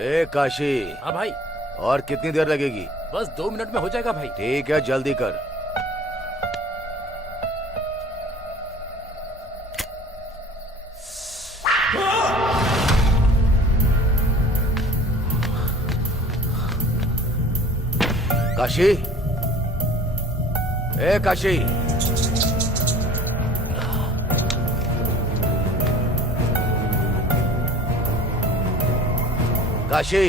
ए काशी, हाँ भाई, और कितनी देर लगेगी? बस 2 मिनट में हो जाएगा भाई। ठीक है, जल्दी कर। काशी, ए काशी, काशी,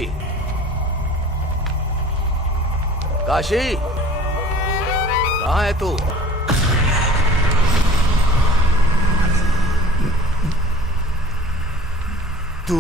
काशी, कहाँ है तू? तू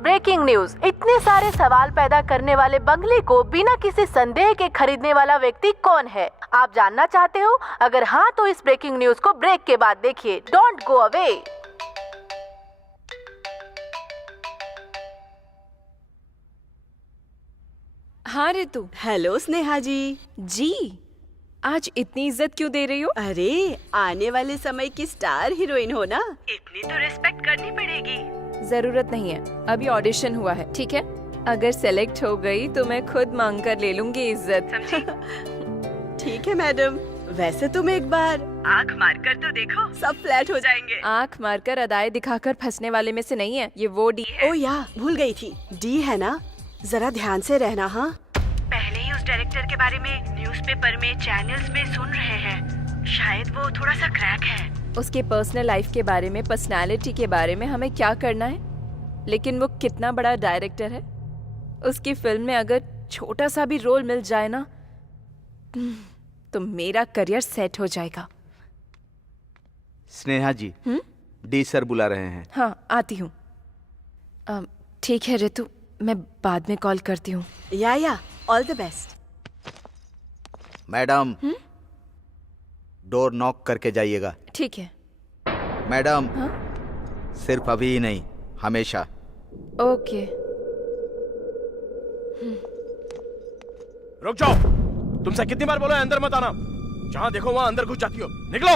ब्रेकिंग न्यूज। इतने सारे सवाल पैदा करने वाले बंगले को बिना किसी संदेह के खरीदने वाला व्यक्ति कौन है? आप जानना चाहते हो? अगर हाँ तो इस ब्रेकिंग न्यूज को ब्रेक के बाद देखिए। Don't go away. हाँ रितु। हेलो स्नेहा जी। जी, आज इतनी इज्जत क्यों दे रही हो? अरे, आने वाले समय की स्टार हीरोइन हो ना, इतनी तो रिस्पेक्ट करनी पड़ेगी। जरूरत नहीं है, अभी ऑडिशन हुआ है, ठीक है? अगर सेलेक्ट हो गई तो मैं खुद मांग कर ले लूंगी इज्जत। ठीक है मैडम, वैसे तुम एक बार आँख मार कर तो देखो, सब फ्लैट हो जाएंगे। आँख मारकर अदाएं दिखाकर फंसने वाले में से नहीं है, ये वो डी है। ओ या, भूल गई थी, डी है ना, जरा ध्यान से रहना। हाँ, पहले ही उस डायरेक्टर के बारे में न्यूज़पेपर में, चैनल्स में सुन रहे हैं, शायद वो थोड़ा सा क्रैक है। उसके पर्सनल लाइफ के बारे में, पर्सनालिटी के बारे में हमें क्या करना है? लेकिन वो कितना बड़ा डायरेक्टर है, उसकी फिल्म में अगर छोटा सा भी रोल मिल जाए ना तो मेरा करियर सेट हो जाएगा। स्नेहा जी, डी सर बुला रहे हैं। हाँ, आती हूँ। ठीक है रितु, मैं बाद में कॉल करती हूँ। या all the best. Madam, door knock करके जाइएगा। ठीक है मैडम। हाँ? सिर्फ अभी ही नहीं, हमेशा। ओके। रुक जाओ, तुमसे कितनी बार बोला है अंदर मत आना? जहां देखो वहां अंदर घुस जाती हो। निकलो।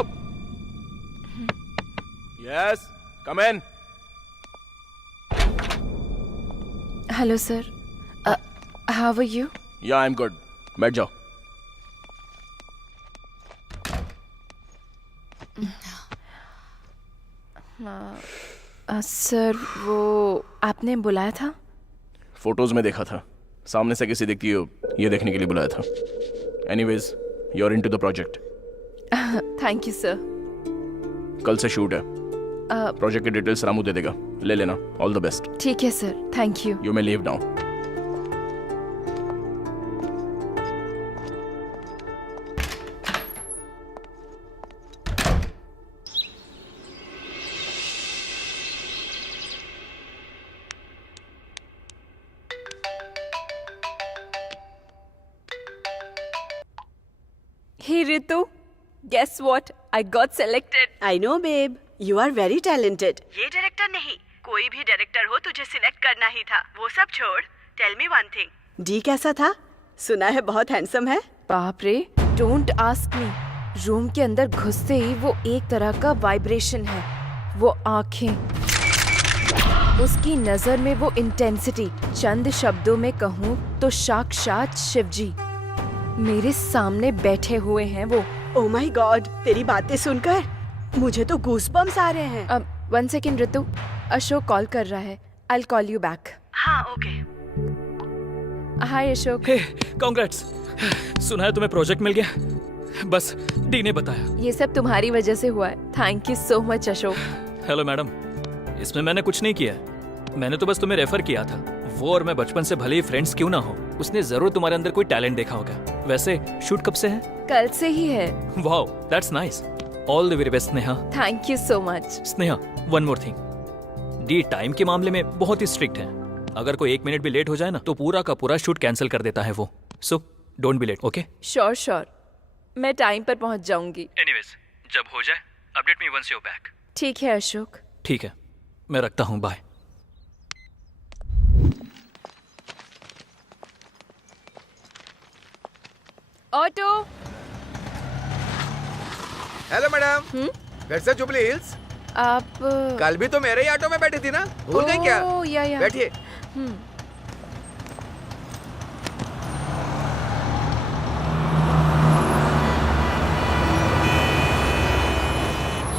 Yes, come in. Hello sir, how are you? Yeah I am good, बैठ जाओ। सर, वो आपने बुलाया था? फोटोज में देखा था, सामने से कैसी दिखती हो ये देखने के लिए बुलाया था। Anyways, you are into the project. Thank you sir. कल से शूट है। प्रोजेक्ट की डिटेल्स रामू दे देगा, ले लेना। All the best. ठीक है sir, thank you. You may leave now. Hey Ritu, guess what? I got selected. I know babe, you are very talented. ये डायरेक्टर नहीं, कोई भी डायरेक्टर हो तुझे सिलेक्ट करना ही था। वो सब छोड़, tell me one thing, D कैसा था? सुना है बहुत हैंडसम है। बाप रे, डोंट आस्क मी। रूम के अंदर घुसते ही वो एक तरह का वाइब्रेशन है। वो आंखें, उसकी नजर में वो इंटेंसिटी, चंद शब्दों में कहूँ तो साक्षात शिवजी मेरे सामने बैठे हुए हैं वो। ओह माय गॉड, तेरी बातें सुनकर मुझे तो गूज़बम्स आ रहे हैं। 1 सेकेंड ऋतु, अशोक कॉल कर रहा है। I will call you back. हाँ ओके। हाय अशोक। हे कांग्रेट्स, सुना है तुम्हें प्रोजेक्ट मिल गया। बस डी ने बताया। ये सब तुम्हारी वजह से हुआ है। Thank you so much Ashok. Hello madam, इसमें मैंने कुछ नहीं किया, मैंने तो बस तुम्हें रेफर किया था। वो और मैं बचपन से भले ही फ्रेंड्स क्यों ना हो, उसने जरूर तुम्हारे अंदर कोई टैलेंट देखा होगा। वैसे शूट कब से है? कल से ही है। Wow, that's nice. All the very best Sneha. Thank you so much. Sneha, one more thing, D time के मामले में बहुत ही स्ट्रिक्ट है। अगर कोई 1 मिनट भी लेट हो जाए ना तो पूरा का पूरा शूट कैंसिल कर देता है वो। So don't be late, okay? Sure sure, मैं टाइम पर पहुंच जाऊंगी। एनीवेज, जब हो जाए update me once you back. ठीक है अशोक। ठीक है, मैं रखता हूँ, बाय। ऑटो। Hello madam. घर से जुबली हिल्स? आप कल भी तो मेरे ही ऑटो में बैठी थी ना, भूल गई क्या? ओह, या। बैठिए।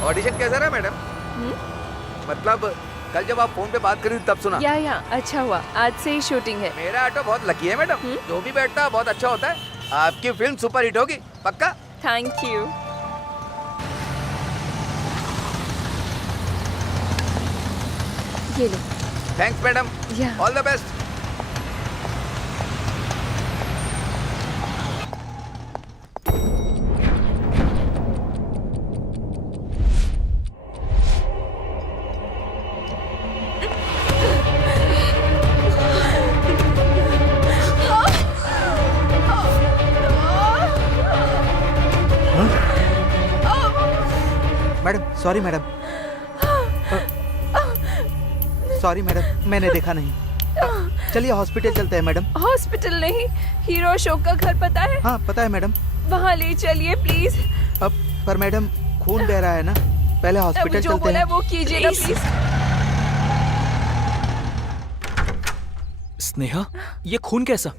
ऑडिशन कैसा रहा मैडम? मतलब कल जब आप फोन पे बात करी तब सुना। या अच्छा हुआ, आज से ही शूटिंग है। मेरा ऑटो बहुत लकी है मैडम, जो भी बैठता है बहुत अच्छा होता है। आपकी फिल्म सुपर हिट होगी, पक्का। Thank you. ये लो। थैंक्स मैडम, या। All the best. Madam sorry madam, sorry madam, मैंने देखा नहीं। चलिए हॉस्पिटल चलते हैं मैडम। हॉस्पिटल नहीं, हीरो अशोक का घर पता है? हाँ पता है मैडम। वहाँ ले चलिए प्लीज। अब पर मैडम खून बह रहा है ना, पहले हॉस्पिटल जो चलते बोला हैं। वो कीजिए ना प्लीज। स्नेहा, ये खून कैसा?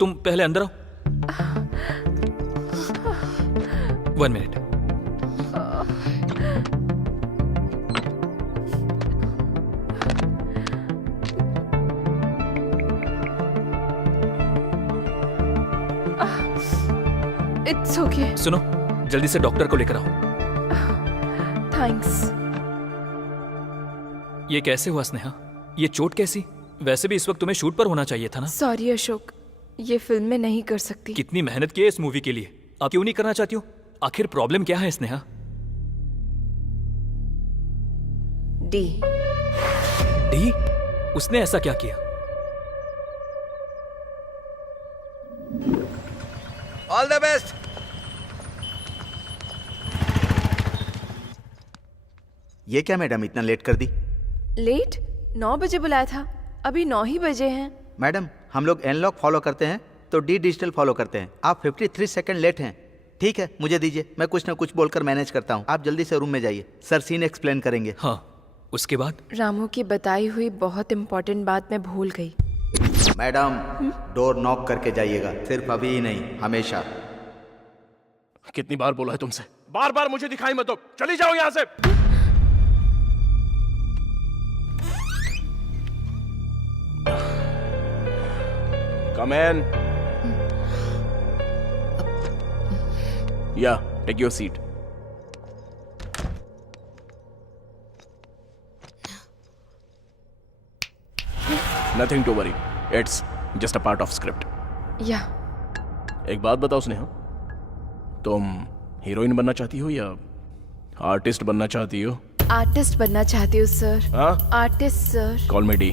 तुम पहले अंदर आओ। 1 मिनट। It's okay. सुनो, जल्दी से डॉक्टर को लेकर आओ। थैंक्स। ये कैसे हुआ स्नेहा? ये चोट कैसी? वैसे भी इस वक्त तुम्हें शूट पर होना चाहिए था ना। सॉरी अशोक, ये फिल्म में नहीं कर सकती। कितनी मेहनत की है इस मूवी के लिए, आप क्यों नहीं करना चाहती हो? आखिर प्रॉब्लम क्या है स्नेहा? डी। डी? उसने ऐसा क्या किया? All the best. ये क्या मैडम इतना लेट कर दी? लेट? 9 बजे बुलाया था, अभी 9 ही बजे हैं। मैडम हम लोग एनलॉग फॉलो करते हैं तो डी डिजिटल फॉलो करते हैं। आप 53 सेकंड लेट हैं। ठीक है मुझे दीजिए, मैं कुछ ना कुछ बोलकर मैनेज करता हूँ। आप जल्दी से रूम में जाइए, सर सीन एक्सप्लेन करेंगे। हाँ, उसके बाद? रामू की बताई हुई बहुत इंपॉर्टेंट बात मैं भूल गई। मैडम डोर नॉक करके जाइएगा, सिर्फ अभी ही नहीं हमेशा। कितनी बार बोला है तुमसे, बार बार मुझे दिखाई मत दो, चली जाओ यहां से। Come in. Yeah take your seat. Nothing to worry, it's just a part of script. Yeah. एक बात बताओ स्नेहा, तुम हीरोइन बनना चाहती हो या आर्टिस्ट बनना चाहती हो? आर्टिस्ट बनना चाहती हूँ सर। हाँ? Artist sir. कॉल मी डी।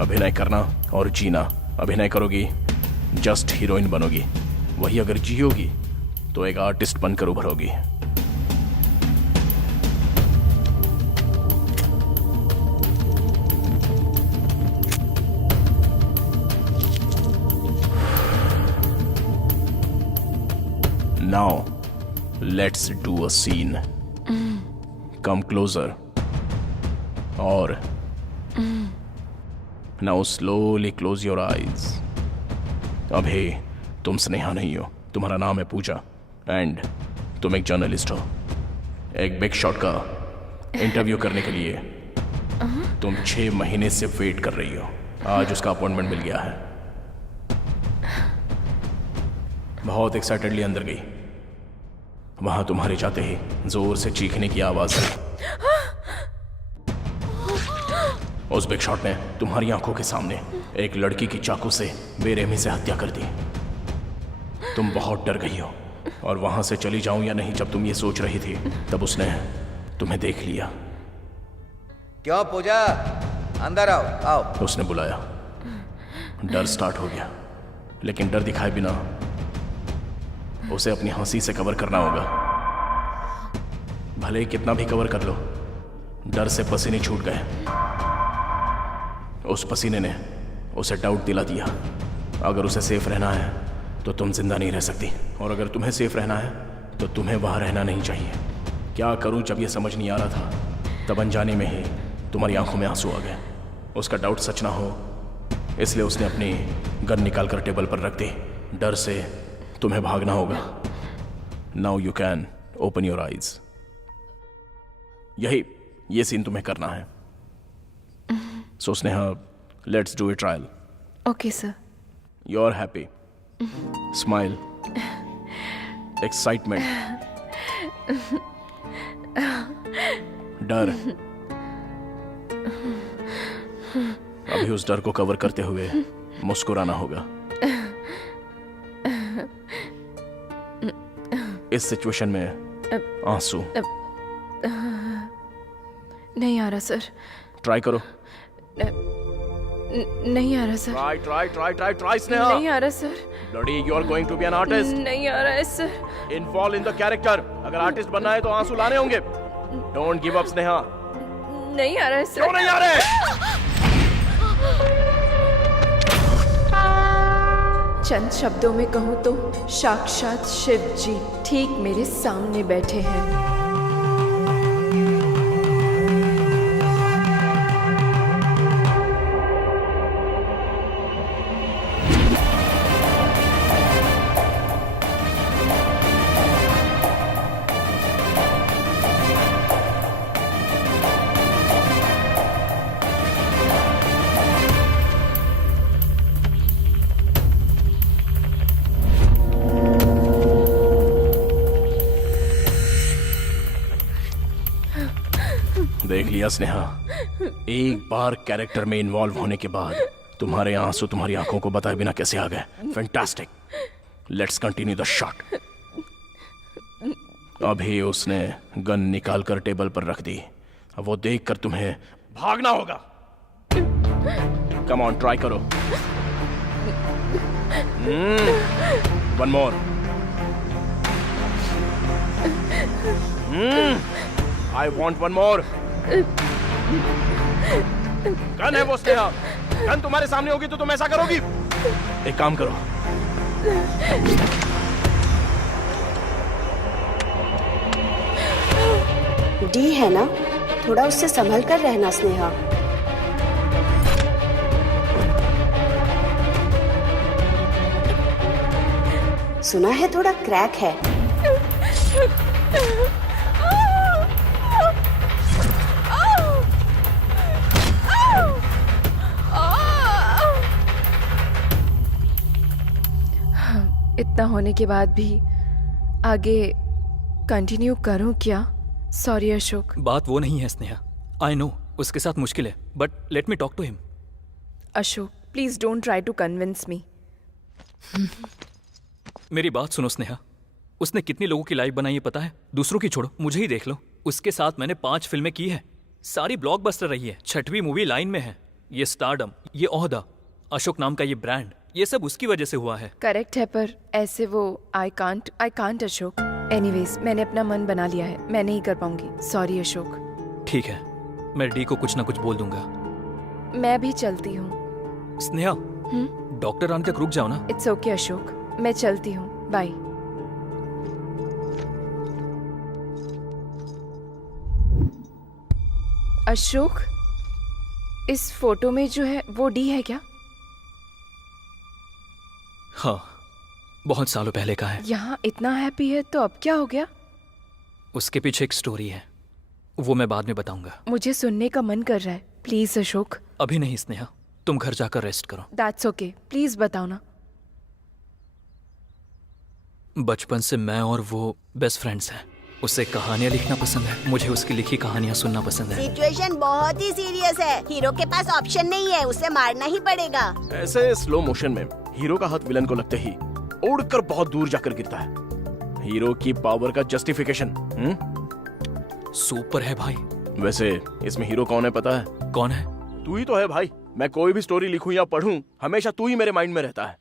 अभिनय करना और जीना। अभिनय करोगी, जस्ट हीरोइन बनोगी। वही अगर जियोगी तो एक आर्टिस्ट बनकर उभरोगी। Now, let's do a scene. Come closer. Or now slowly close your eyes. अभी तुम स्नेहा नहीं हो, तुम्हारा नाम है पूजा एंड तुम एक जर्नलिस्ट हो। एक बिग शॉट का इंटरव्यू करने के लिए तुम 6 महीने से वेट कर रही हो। आज उसका अपॉइंटमेंट मिल गया है। बहुत एक्साइटेडली अंदर गई। वहां तुम्हारे जाते ही जोर से चीखने की आवाज आई। उस बिग शॉट ने तुम्हारी आंखों के सामने एक लड़की की चाकू से बेरहमी से हत्या कर दी। तुम बहुत डर गई हो और वहां से चली जाऊं या नहीं जब तुम ये सोच रही थी, तब उसने तुम्हें देख लिया। क्यों पूजा, अंदर आओ आओ। उसने बुलाया। डर स्टार्ट हो गया, लेकिन डर दिखाए बिना उसे अपनी हंसी से कवर करना होगा। भले ही कितना भी कवर कर लो, डर से पसीने छूट गए। उस पसीने ने उसे डाउट दिला दिया। अगर उसे सेफ रहना है तो तुम जिंदा नहीं रह सकती, और अगर तुम्हें सेफ रहना है तो तुम्हें वहां रहना नहीं चाहिए। क्या करूं जब ये समझ नहीं आ रहा था, तब अनजाने में ही तुम्हारी आंखों में आंसू आ गए। उसका डाउट सच ना हो इसलिए उसने अपनी गन निकालकर टेबल पर रख दी। डर से तुम्हें भागना होगा। Now you can open your eyes. ये सीन तुम्हें करना है। So Sneha, let's do a trial. Okay sir. You are happy, smile, excitement, डर। अभी उस डर को कवर करते हुए मुस्कुराना होगा। इस सिचुएशन में आंसू नहीं आ रहा सर। ट्राई करो। नहीं आ रहा sir. Try try try try try Sneha. नहीं आ रहा सर। लड़ी, you are going to be an artist. नहीं आ रहा है sir. Involve in the character. अगर आर्टिस्ट बनना है तो आंसू लाने होंगे। Don't give up Sneha. नहीं आ रहा है सर। क्यों नहीं आ रहे? चंद शब्दों में कहूँ तो साक्षात शिव जी ठीक मेरे सामने बैठे हैं। देख लिया स्नेहा, एक बार कैरेक्टर में इन्वॉल्व होने के बाद तुम्हारे आंसू तुम्हारी आंखों को बताए बिना कैसे आ गए। Fantastic. Let's continue the shot. अभी उसने गन निकालकर टेबल पर रख दी। अब वो देखकर तुम्हें भागना होगा। कम ऑन, ट्राई करो। One more. I want one more. Gun है वो स्नेहा। गन तुम्हारे सामने होगी तो तुम ऐसा करोगी? एक काम करो, डी है ना, थोड़ा उससे संभल कर रहना स्नेहा। सुना है थोड़ा क्रैक है। इतना होने के बाद भी आगे कंटिन्यू करूं क्या? सॉरी अशोक। बात वो नहीं है स्नेहा। आई नो उसके साथ मुश्किल है, but let me talk to him. Ashok please don't try to convince me. मेरी बात सुनो स्नेहा। उसने कितनी लोगों की लाइफ बनाई है पता है? दूसरों की छोड़ो, मुझे ही देख लो। उसके साथ मैंने 5 फिल्में की है, सारी ब्लॉकबस्टर रही है। 6वीं मूवी लाइन में है। ये स्टारडम, ये ओहदा, अशोक नाम का ये ब्रांड, ये सब उसकी वजह से हुआ है। करेक्ट है, पर ऐसे वो आई कांट अशोक। एनीवेज मैंने अपना मन बना लिया है, मैं नहीं कर पाऊंगी। सॉरी अशोक। ठीक है, मैं डी को कुछ ना कुछ बोल दूंगा। मैं भी चलती हूँ। स्नेहा, डॉक्टर आने तक रुक जाओ ना। इट्स ओके अशोक, मैं चलती हूँ। बाय। अशोक, इस फोटो में जो है वो डी है क्या? हाँ, बहुत सालों पहले का है। यहाँ इतना हैप्पी है तो अब क्या हो गया? उसके पीछे एक स्टोरी है, वो मैं बाद में बताऊंगा। मुझे सुनने का मन कर रहा है। प्लीज अशोक। अभी नहीं स्नेहा, तुम घर जाकर रेस्ट करो। दैट्स ओके, प्लीज बताओ ना। बचपन से मैं और वो बेस्ट फ्रेंड्स हैं। उसे कहानियां लिखना पसंद है, मुझे उसकी लिखी कहानियां सुनना पसंद है। सिचुएशन बहुत ही सीरियस है, हीरो के पास ऑप्शन नहीं है, उसे मारना ही पड़ेगा। ऐसे स्लो मोशन में हीरो का हाथ विलन को लगते ही उड़कर बहुत दूर जाकर गिरता है। हीरो की पावर का जस्टिफिकेशन। सुपर है भाई। वैसे इसमें हीरो कौन है पता है? कौन है? तू ही तो है भाई। मैं कोई भी स्टोरी लिखूं या पढ़ूं, हमेशा तू ही मेरे माइंड में रहता है।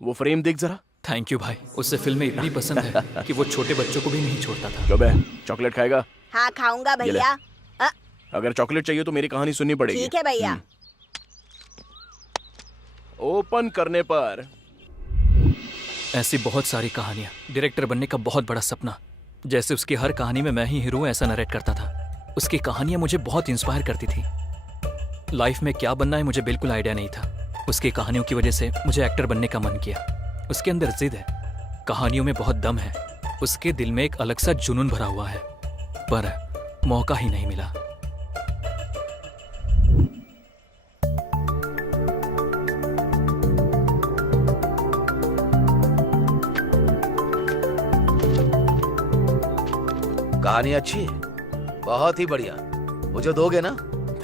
वो फ्रेम देख जरा। थैंक यू भाई। उसे फिल्में इतनी पसंद है कि वो छोटे बच्चों को भी नहीं छोड़ता था। क्यों बे, चॉकलेट खाएगा? हाँ खाऊंगा ये ले। भैया। अगर चॉकलेट चाहिए तो मेरी कहानी सुननी पड़ेगी। ठीक है भैया। ओपन करने पर ऐसी बहुत सारी कहानियां, डायरेक्टर बनने का बहुत बड़ा सपना। जैसे उसकी हर कहानी में मैं ही हीरो हूं, ऐसा नरेट करता था। उसकी कहानियां मुझे बहुत इंस्पायर करती थी। लाइफ में क्या बनना है मुझे बिल्कुल आइडिया नहीं था। उसकी कहानियों की वजह से मुझे एक्टर बनने का मन किया। उसके अंदर जिद है, कहानियों में बहुत दम है। उसके दिल में एक अलग सा जुनून भरा हुआ है, पर मौका ही नहीं मिला। कहानी अच्छी है, बहुत ही बढ़िया। मुझे दोगे ना?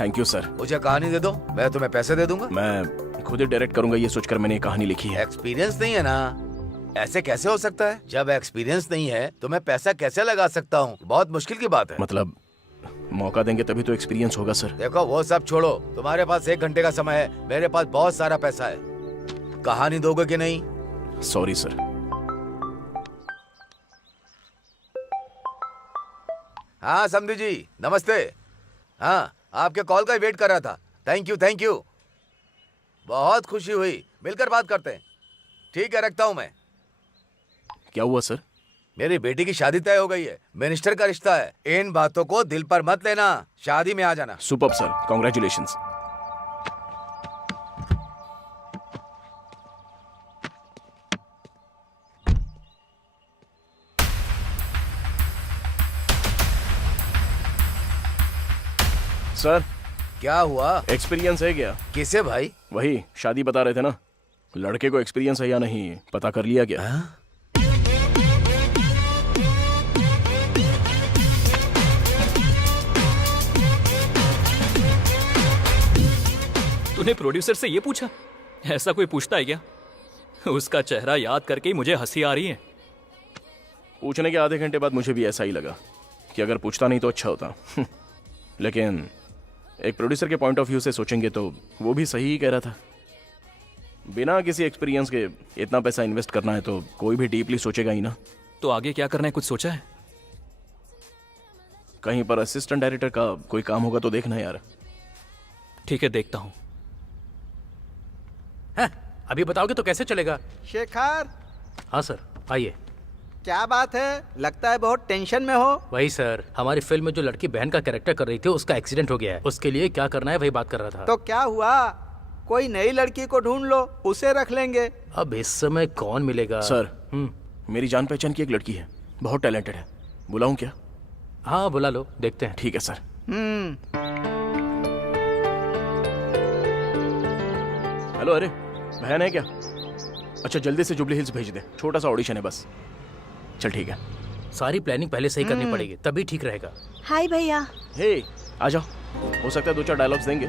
Thank you sir. मुझे कहानी दे दो, मैं तुम्हें पैसे दे दूंगा। मैं खुद ही डायरेक्ट करूंगा ये सोचकर मैंने ये कहानी लिखी है। एक्सपीरियंस नहीं है ना? ऐसे कैसे हो सकता है? जब एक्सपीरियंस नहीं है तो मैं पैसा कैसे लगा सकता हूँ? बहुत मुश्किल की बात है। मतलब मौका देंगे तभी तो एक्सपीरियंस होगा सर। देखो वो सब छोड़ो, तुम्हारे पास 1 घंटे का समय है, मेरे पास बहुत सारा पैसा है। कहानी दोगे कि नहीं? Sorry sir. हाँ समधी जी, नमस्ते। हाँ, आपके कॉल का वेट कर रहा था। थैंक यू थैंक यू, बहुत खुशी हुई। मिलकर बात करते हैं। ठीक है, रखता हूँ मैं। क्या हुआ सर? मेरी बेटी की शादी तय हो गई है, मिनिस्टर का रिश्ता है। इन बातों को दिल पर मत लेना, शादी में आ जाना। Superb sir, congratulations. सर क्या हुआ? एक्सपीरियंस है क्या? किसे भाई? वही शादी बता रहे थे ना, लड़के को एक्सपीरियंस है या नहीं पता कर लिया क्या? तूने प्रोड्यूसर से ये पूछा? ऐसा कोई पूछता है क्या? उसका चेहरा याद करके ही मुझे हंसी आ रही है। पूछने के आधे घंटे बाद मुझे भी ऐसा ही लगा कि अगर पूछता नहीं तो अच्छा होता। लेकिन एक प्रोड्यूसर के पॉइंट ऑफ व्यू से सोचेंगे तो वो भी सही ही कह रहा था। बिना किसी एक्सपीरियंस के इतना पैसा इन्वेस्ट करना है तो कोई भी डीपली सोचेगा ही ना। तो आगे क्या करना है, कुछ सोचा है? कहीं पर असिस्टेंट डायरेक्टर का कोई काम होगा तो देखना यार। ठीक है, देखता हूँ। अभी बताओगे तो कैसे चलेगा? शेखर। हाँ सर, आइए। क्या बात है, लगता है बहुत टेंशन में हो। वही सर, हमारी फिल्म में जो लड़की बहन का कैरेक्टर कर रही थी उसका एक्सीडेंट हो गया है। उसके लिए क्या करना है वही बात कर रहा था। तो क्या हुआ? कोई नई लड़की को ढूंढ लो, उसे रख लेंगे। अब इस समय कौन मिलेगा? सर, मेरी जान पहचान की एक लड़की है, बहुत टैलेंटेड है। बुलाऊं क्या? हाँ बुला लो, देखते हैं। ठीक है सर। हेलो, अरे बहन है क्या? अच्छा जल्दी से जुबली हिल्स भेज दे, छोटा सा ऑडिशन है बस। चल ठीक है। सारी प्लानिंग पहले से ही करनी पड़ेगी, तभी ठीक रहेगा। हाय भैया। हे आ जाओ, हो सकता है 2-4 डायलॉग्स देंगे।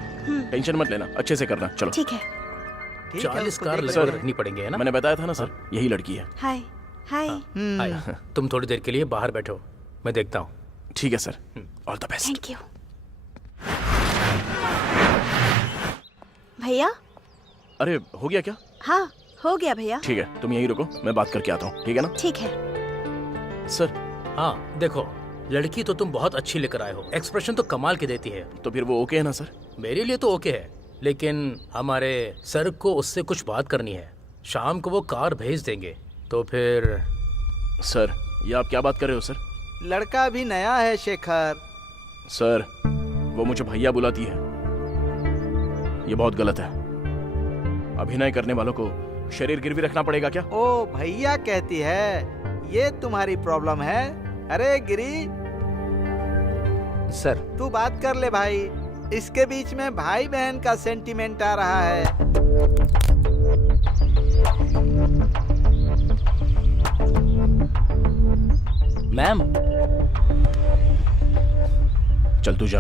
टेंशन मत लेना, अच्छे से करना। चलो ठीक है। 40 कार सर, लगभग रखनी पड़ेंगे, है ना? मैंने बताया था ना सर, यही लड़की है। हाय हाय। हाय, तुम थोड़ी देर के लिए बाहर बैठो, मैं देखता हूँ। ठीक है sir, all the best. Thank you भैया। अरे हो गया क्या? हाँ हो गया भैया। ठीक है, तुम यहीं रुको, मैं बात करके आता हूँ, ठीक है ना? ठीक है। सर, हाँ देखो, लड़की तो तुम बहुत अच्छी लेकर आए हो, एक्सप्रेशन तो कमाल की देती है। तो फिर वो ओके है ना सर? मेरे लिए तो ओके है, लेकिन हमारे सर को उससे कुछ बात करनी है। शाम को वो कार भेज देंगे, तो फिर। सर, ये आप क्या बात कर रहे हो सर? लड़का भी नया है शेखर। सर, वो मुझे भैया बुलाती है, ये बहुत गलत है। अभिनय करने वालों को शरीर गिरवी रखना पड़ेगा क्या? ओ भैया कहती है, ये तुम्हारी प्रॉब्लम है। अरे गिरी, सर तू बात कर ले भाई, इसके बीच में भाई बहन का सेंटीमेंट आ रहा है। मैम, चल तू जा।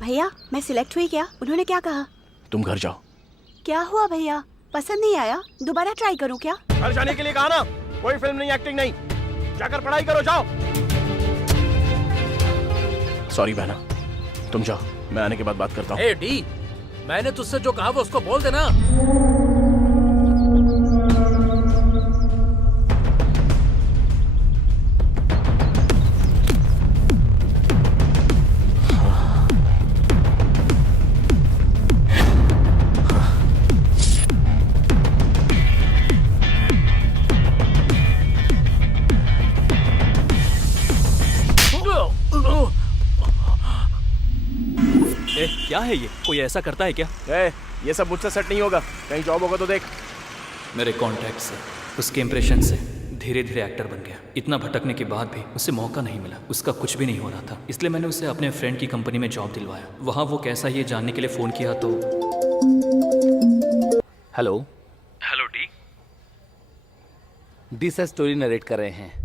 भैया मैं सिलेक्ट हुई क्या? उन्होंने क्या कहा? तुम घर जाओ। क्या हुआ भैया? पसंद नहीं आया? दोबारा ट्राई करूं क्या? घर जाने के लिए कहा ना, कोई फिल्म नहीं, एक्टिंग नहीं, जाकर पढ़ाई करो, जाओ। सॉरी बहना, तुम जाओ, मैं आने के बाद बात करता हूँ। ए डी, मैंने तुझसे जो कहा वो उसको बोल देना। क्या है ये? कोई ऐसा करता है क्या? ये सब मुझसे सेट नहीं होगा, कहीं जॉब होगा तो देख। मेरे कॉन्टैक्ट से, उसके इम्प्रेशन से धीरे धीरे एक्टर बन गया। इतना भटकने के बाद भी उसे मौका नहीं मिला, उसका कुछ भी नहीं हो रहा था, इसलिए मैंने उसे अपने फ्रेंड की कंपनी में जॉब दिलवाया। वहाँ वो कैसा ये जानने के लिए फ़ोन किया तो। Hello hello D. D sir story narrate कर रहे हैं।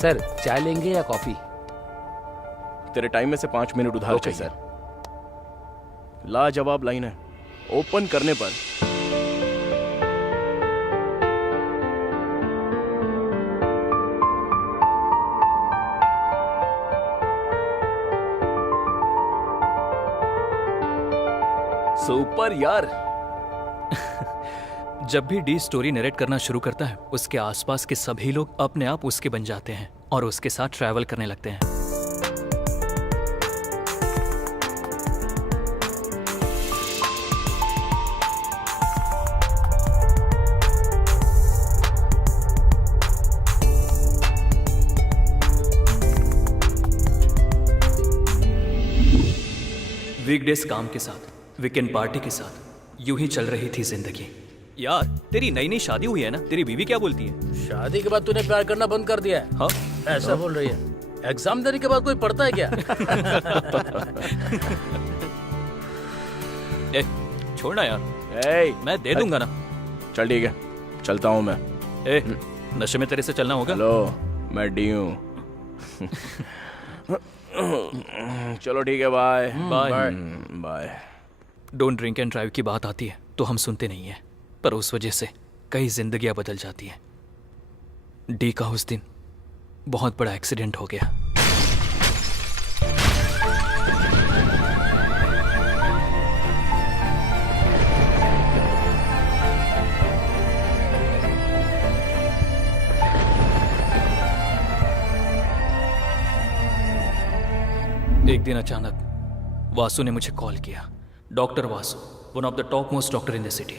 सर चाय लेंगे या कॉफी? तेरे टाइम में से 5 मिनट उधार ओके, चाहिए। लाजवाब लाइन है, ओपन करने पर सुपर यार। जब भी डी स्टोरी नरेट करना शुरू करता है, उसके आसपास के सभी लोग अपने आप उसके बन जाते हैं और उसके साथ ट्रैवल करने लगते हैं। वीकडेज काम के साथ, वीकेंड पार्टी के साथ, यूं ही चल रही थी जिंदगी। यार तेरी नई नई शादी हुई है ना, तेरी बीवी क्या बोलती है? शादी के बाद तूने प्यार करना बंद कर दिया है? हाँ ऐसा बोल रही है। एग्जाम देने के बाद कोई पढ़ता है क्या? ए, छोड़ना यार, मैं दे दूंगा ना। चल ठीक है, चलता हूँ मैं। ए, नशे में तेरे से चलना होगा? हेलो, मैं डी हूँ। चलो ठीक है, bye bye. Bye. Don't drink and drive की बात आती है तो हम सुनते नहीं हैं, पर उस वजह से कई जिंदगियां बदल जाती हैं। डी का उस दिन बहुत बड़ा एक्सीडेंट हो गया। एक दिन अचानक वासु ने मुझे कॉल किया। Doctor Vasu, one of the top most doctor in the city.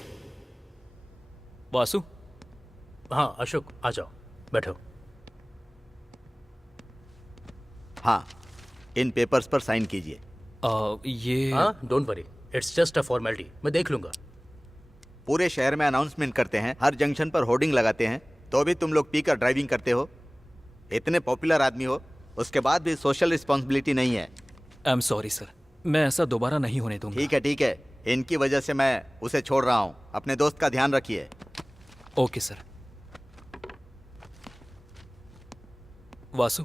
Vasu? हाँ अशोक, आ जाओ, बैठो। हाँ, इन पेपर्स पर साइन कीजिए। ये हाँ, don't worry, it's just a formality, मैं देख लूंगा। पूरे शहर में अनाउंसमेंट करते हैं, हर जंक्शन पर होर्डिंग लगाते हैं, तो भी तुम लोग पीकर ड्राइविंग करते हो। इतने पॉपुलर आदमी हो, उसके बाद भी सोशल रिस्पॉन्सिबिलिटी नहीं है। आई एम सॉरी सर, मैं ऐसा दोबारा नहीं होने दूंगा। ठीक है, इनकी वजह से मैं उसे छोड़ रहा हूँ। अपने दोस्त का ध्यान रखिए। Okay sir. वासु,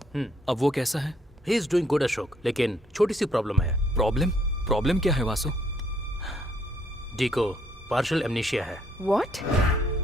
अब वो कैसा है? He is doing good Ashok, लेकिन छोटी सी प्रॉब्लम है। प्रॉब्लम क्या है वासु? डी को पार्शियल एमनेशिया है। What?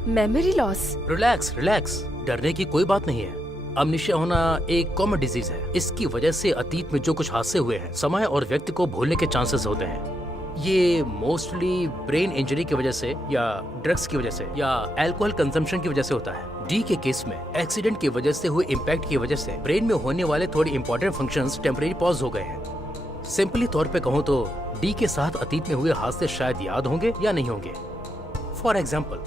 Memory loss? Relax relax, डरने की कोई बात नहीं है। अमनीशिया होना एक कॉमन डिजीज है। इसकी वजह से अतीत में जो कुछ हादसे हुए हैं, समय और व्यक्ति को भूलने के चांसेस होते हैं। ये मोस्टली ब्रेन इंजरी की वजह से या ड्रग्स की वजह से या अल्कोहल कंजम्पशन की वजह से होता है। डी के केस में एक्सीडेंट की वजह से हुए इम्पैक्ट की वजह से ब्रेन में होने वाले थोड़े इंपॉर्टेंट फंक्शंस टेम्परेरी पॉज हो गए हैं। सिंपली तौर पे कहूँ तो डी के साथ अतीत में हुए हादसे शायद याद होंगे या नहीं होंगे। फॉर एग्जाम्पल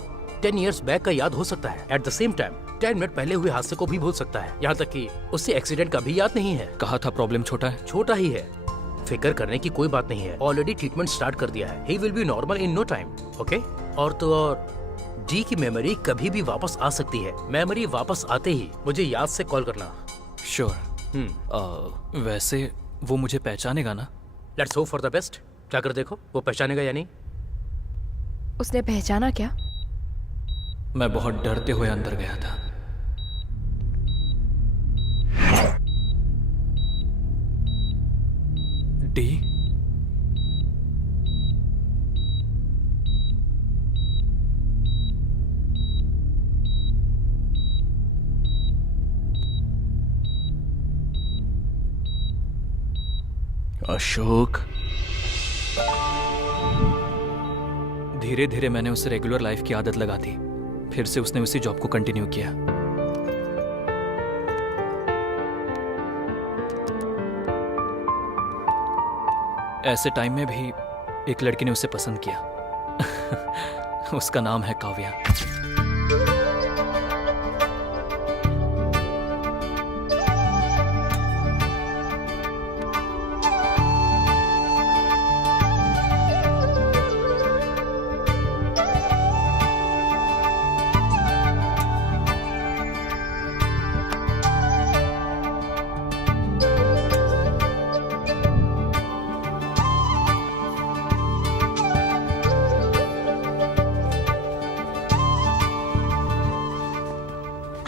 10 years बैक का याद हो सकता है। At the same time 10 minute पहले हुए हादसे को भी भूल सकता है, यहाँ तक कि उसे एक्सीडेंट का भी याद नहीं है। कहा था प्रॉब्लम छोटा है। छोटा ही है, फिक्र करने की कोई बात नहीं है। ऑलरेडी ट्रीटमेंट स्टार्ट कर दिया है। He will be normal in no time. Okay. और तो और डी की मेमोरी कभी भी वापस आ सकती है। मेमोरी वापस आते ही मुझे याद से कॉल करना। श्योर। वैसे वो मुझे पहचानेगा ना? Let's hope for the best. जाकर देखो वो पहचानेगा या नहीं। उसने पहचाना क्या? मैं बहुत डरते हुए अंदर गया था। डी, अशोक, धीरे धीरे मैंने उसे रेगुलर लाइफ की आदत लगा दी। फिर से उसने उसी जॉब को कंटिन्यू किया। ऐसे टाइम में भी एक लड़की ने उसे पसंद किया। उसका नाम है Kavya.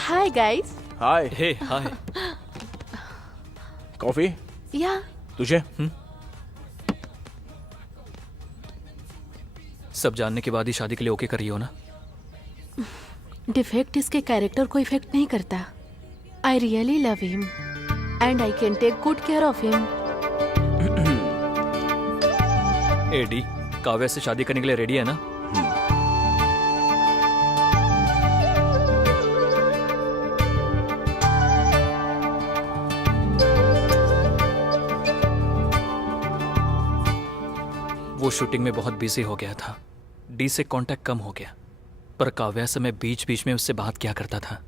Hi guys. Hi. Hey hi. Coffee Yeah. तुझे? सब जानने के बाद ही शादी के लिए ओके करी हो ना? डिफेक्ट इसके कैरेक्टर को इफेक्ट नहीं करता। I really love him and I can take good care of him. एडी, काव्या से शादी करने के लिए रेडी है ना? वो शूटिंग में बहुत बिजी हो गया था। डी से कांटेक्ट कम हो गया, पर काव्या से मैं बीच बीच में उससे बात किया करता था।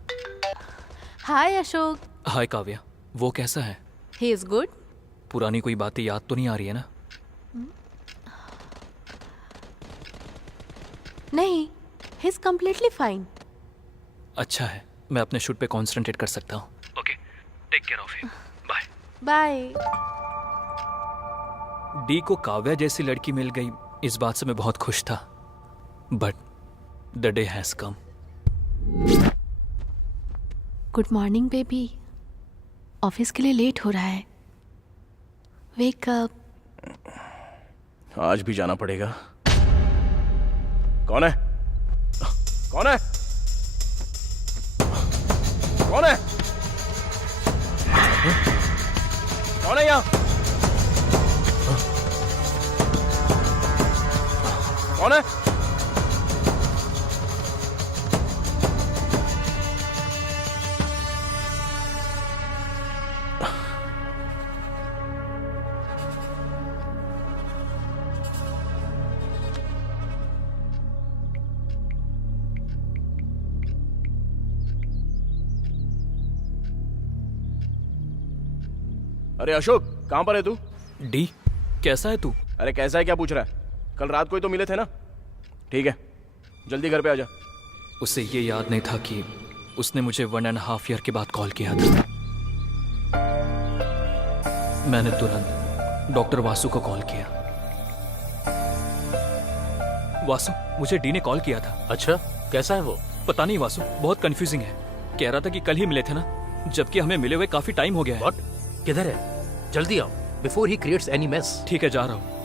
हाय अशोक। हाय काव्या, वो कैसा है? He is good. पुरानी कोई बातें याद तो नहीं आ रही है ना? नहीं, ही इज कम्प्लीटली फाइन। अच्छा है, मैं अपने शूट पे कॉन्सेंट्रेट कर सकता हूँ। Okay, take care of him. Bye. Bye. D को काव्या जैसी लड़की मिल गई, इस बात से मैं बहुत खुश था। But the day has come. Good morning baby. Office के लिए लेट हो रहा है। Wake up. आज भी जाना पड़ेगा। कौन है? कौन है? कौन है? कौन है यहाँ? कौन है? अरे अशोक, कहां पर है तू? डी, कैसा है तू? अरे कैसा है क्या पूछ रहा है? कल रात को ही तो मिले थे ना? ठीक है, जल्दी घर पे आ जा। उसे ये याद नहीं था कि उसने मुझे 1.5 ईयर के बाद कॉल किया था। मैंने तुरंत डॉक्टर वासु को कॉल किया। वासु, मुझे डी ने कॉल किया था। अच्छा, कैसा है वो? पता नहीं वासु, बहुत कंफ्यूजिंग है। कह रहा था कि कल ही मिले थे ना, जबकि हमें मिले हुए काफी टाइम हो गया है। व्हाट? किधर है? जल्दी आओ before he creates any mess. ठीक है, जा रहा हूँ।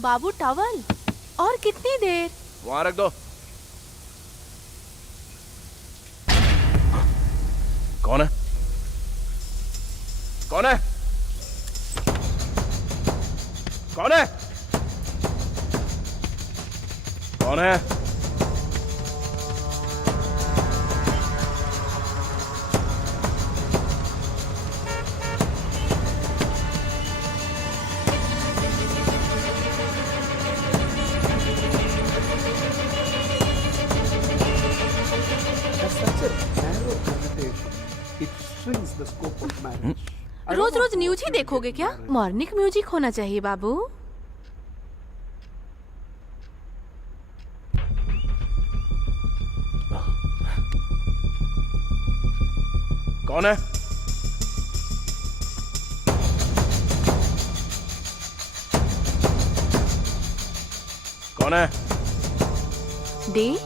बाबू टॉवल। और कितनी देर? वहां रख दो। कौन है? कौन है? कौन है? कौन है? रोज रोज न्यूज ही देखोगे क्या? मॉर्निंग म्यूजिक होना चाहिए बाबू। कौन है? कौन है? डी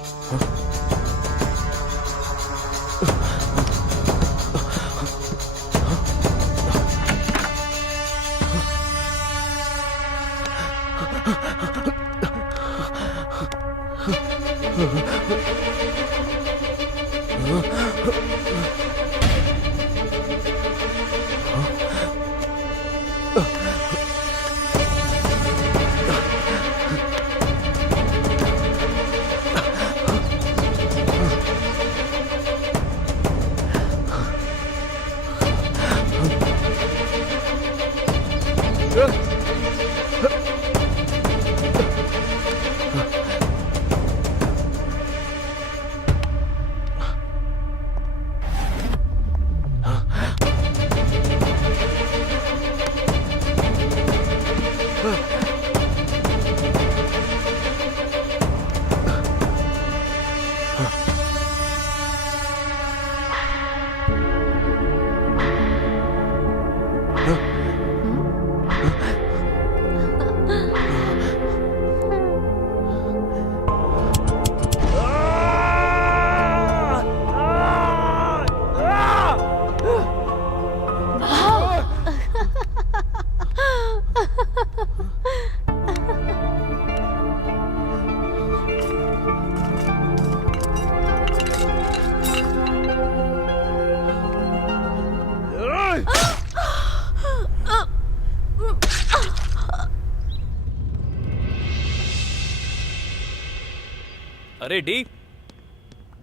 अरे डी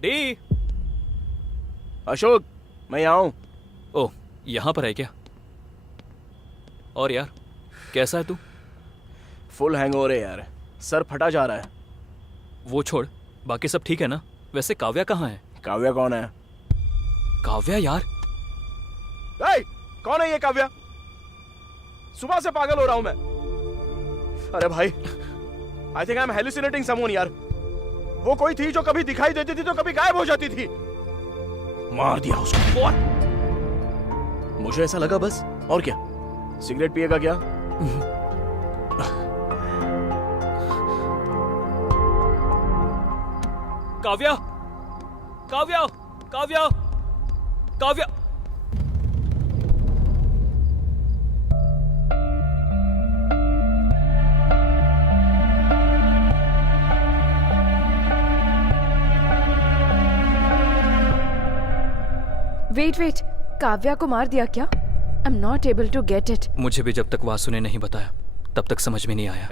डी। अशोक, मैं यहाँ हूँ। ओह, यहाँ पर है क्या? और यार, कैसा है तू? फुल हैंगओवर है यार, सर फटा जा रहा है। वो छोड़, बाकी सब ठीक है ना? वैसे काव्या कहाँ है? काव्या कौन है? काव्या यार। ए, कौन है ये काव्या? सुबह से पागल हो रहा हूं मैं। अरे भाई, I think I am hallucinating someone यार। वो कोई थी जो कभी दिखाई देती थी तो कभी गायब हो जाती थी। मार दिया उसको। What? मुझे ऐसा लगा बस। और क्या? सिगरेट पिएगा क्या? काव्या, काव्या, काव्या, काव्या। वेट, काव्या को मार दिया क्या? I am not able to get it. मुझे भी जब तक वासु ने नहीं बताया तब तक समझ में नहीं आया।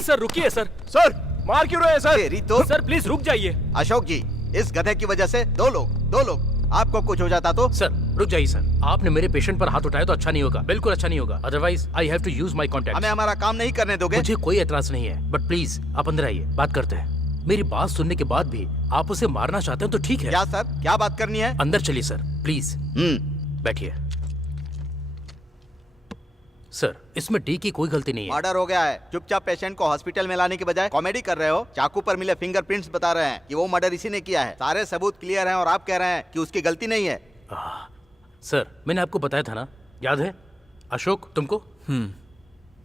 सर रुकिए सर। सर मार क्यों रहे हैं सर? तेरी तो सर प्लीज रुक जाइए। अशोक जी, इस गधे की वजह से दो लोग आपको कुछ हो जाता तो? सर रुक जाइए सर, आपने मेरे पेशेंट पर हाथ उठाया तो अच्छा नहीं होगा, बिल्कुल अच्छा नहीं होगा। Otherwise I have to use my contact. हमें हमारा काम नहीं करने दोगे? मुझे कोई एतराज नहीं है, बट प्लीज आप अंदर आइए, बात करते हैं। मेरी बात सुनने के बाद भी आप उसे मारना चाहते हैं तो ठीक है। क्या सर, क्या बात करनी है? अंदर चलिए सर, प्लीज बैठिए। सर, इसमें डी की कोई गलती नहीं है। मर्डर हो गया है। चुपचाप पेशेंट को हॉस्पिटल में लाने के बजाय कॉमेडी कर रहे हो। चाकू पर मिले फिंगरप्रिंट्स बता रहे हैं कि वो मर्डर इसी ने किया है। सारे सबूत क्लियर हैं और आप कह रहे हैं कि उसकी गलती नहीं है। सर, मैंने आपको बताया था ना, याद है? अशोक, तुमको?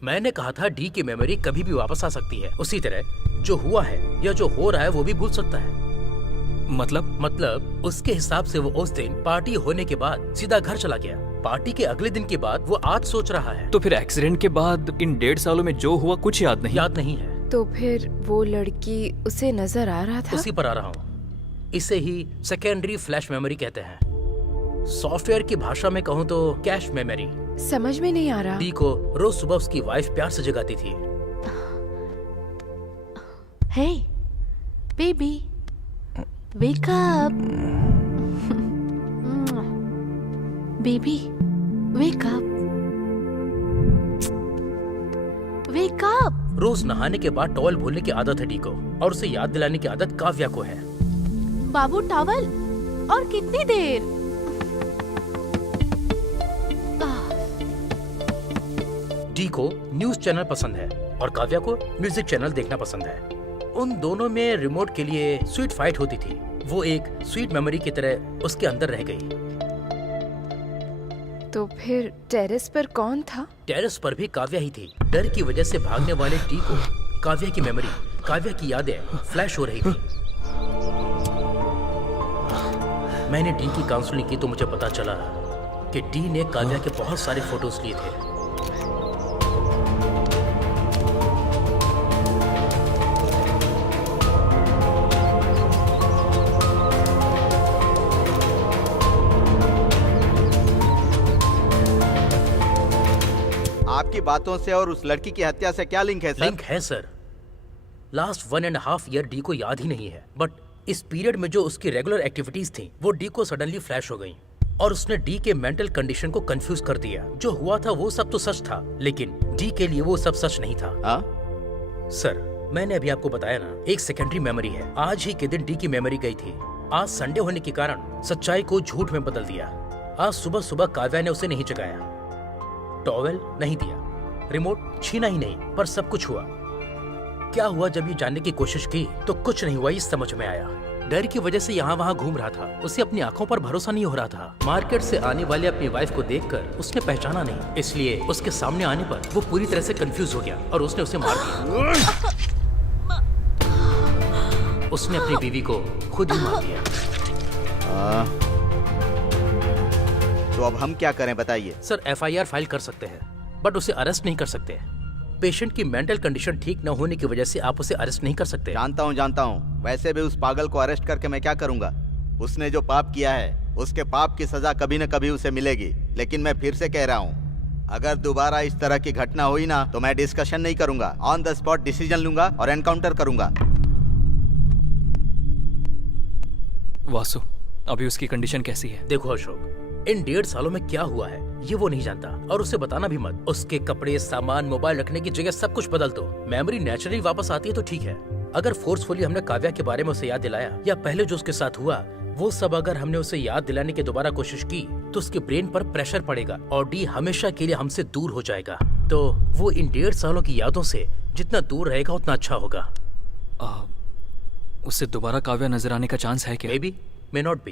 मैंने कहा था डी की मेमोरी कभी भी वापस आ सकती है। उसी तरह जो हुआ है या जो हो रहा है वो भी भूल सकता है। मतलब उसके हिसाब से वो उस दिन पार्टी होने के बाद सीधा घर चला गया। पार्टी के अगले दिन के बाद वो आज सोच रहा है। तो फिर एक्सीडेंट के बाद इन 1.5 सालों में जो हुआ कुछ याद नहीं है। तो फिर वो लड़की उसे नजर आ रहा था? उसी पर आ रहा हूँ। इसे ही सेकेंडरी फ्लैश मेमोरी कहते हैं। सॉफ्टवेयर की भाषा में कहूँ तो कैश मेमोरी। समझ में नहीं आ रहा। डी को रोज सुबह उसकी वाइफ प्यार से जगाती थी। Hey baby, wake up. Baby, wake up, wake up. रोज नहाने के बाद टॉवल भूलने की आदत है डी को, और उसे याद दिलाने की आदत काव्या को है। बाबू टॉवल, और कितनी देर? डी को न्यूज चैनल पसंद है और काव्या को म्यूजिक चैनल देखना पसंद है। उन दोनों में रिमोट के लिए स्वीट फाइट होती थी। वो एक स्वीट मेमोरी की तरह उसके अंदर रह गई। तो फिर टेरेस पर कौन था? टेरेस पर भी काव्या ही थी। डर की वजह से भागने वाले डी को काव्या की मेमोरी, काव्या की यादें फ्लैश हो रही थी। मैंने डी की काउंसलिंग की तो मुझे पता चला कि डी ने काव्या के बहुत सारे फोटोज लिए थे। आपकी बातों से और उस लड़की की हत्या से क्या लिंक है सर? लिंक है सर। लास्ट 1.5 ईयर डी को याद ही नहीं है, बट इस पीरियड में जो उसकी रेगुलर एक्टिविटीज थी वो डी को सडनली फ्लैश हो गई और उसने डी के मेंटल कंडीशन को कंफ्यूज कर दिया। जो हुआ था वो सब तो सच था, लेकिन डी के लिए वो सब सच नहीं था। सर, मैंने अभी आपको बताया ना, एक सेकेंडरी मेमोरी है। आज ही के दिन डी की मेमोरी गई थी। आज संडे होने के कारण सच्चाई को झूठ में बदल दिया। आज सुबह सुबह काव्या ने उसे नहीं जगाया, टॉवेल नहीं दिया, रिमोट छीना ही नहीं, पर सब कुछ हुआ। क्या हुआ जब ये जानने की कोशिश की तो कुछ नहीं हुआ, ये समझ में आया। डर की वजह से यहाँ वहाँ घूम रहा था। उसे अपनी आंखों पर भरोसा नहीं हो रहा था। मार्केट से आने वाले अपनी वाइफ को देखकर उसने पहचाना नहीं, इसलिए उसके सामने आने पर वो पूरी तरह से कंफ्यूज हो गया और उसने उसे मार दिया। उसने अपनी बीवी को खुद ही मार दिया। तो अब हम क्या करें बताइए? सर, FIR फाइल कर सकते हैं, बट उसे अरेस्ट नहीं कर सकते। पेशेंट की मेंटल कंडीशन ठीक न होने की वजह से आप उसे अरेस्ट नहीं कर सकते। जानता हूँ। वैसे भी उस पागल को अरेस्ट करके मैं क्या करूँगा? उसने जो पाप किया है उसके पाप की सजा कभी न कभी उसे मिलेगी। लेकिन मैं फिर से कह रहा हूँ, अगर दोबारा इस तरह की घटना हुई ना तो मैं डिस्कशन नहीं करूंगा, ऑन द स्पॉट डिसीजन लूंगा और एनकाउंटर करूंगा। वासु, अभी उसकी कंडीशन कैसी है? देखो अशोक, इन 1.5 सालों में क्या हुआ है ये वो नहीं जानता, और उसे बताना भी मत। उसके कपड़े, सामान, मोबाइल रखने की जगह सब कुछ बदल दो। मेमोरी नेचुरली वापस आती है तो ठीक है। अगर फोर्सफुली हमने काव्या के बारे में उसे याद दिलाया या पहले जो उसके साथ हुआ वो सब अगर हमने उसे याद दिलाने की दोबारा कोशिश की तो उसके ब्रेन पर प्रेशर पड़ेगा और डी हमेशा के लिए हमसे दूर हो जाएगा। तो वो इन 1.5 सालों की यादों से जितना दूर रहेगा उतना अच्छा होगा। उससे दोबारा काव्या नजर आने का चांस है क्या? May be, may not be.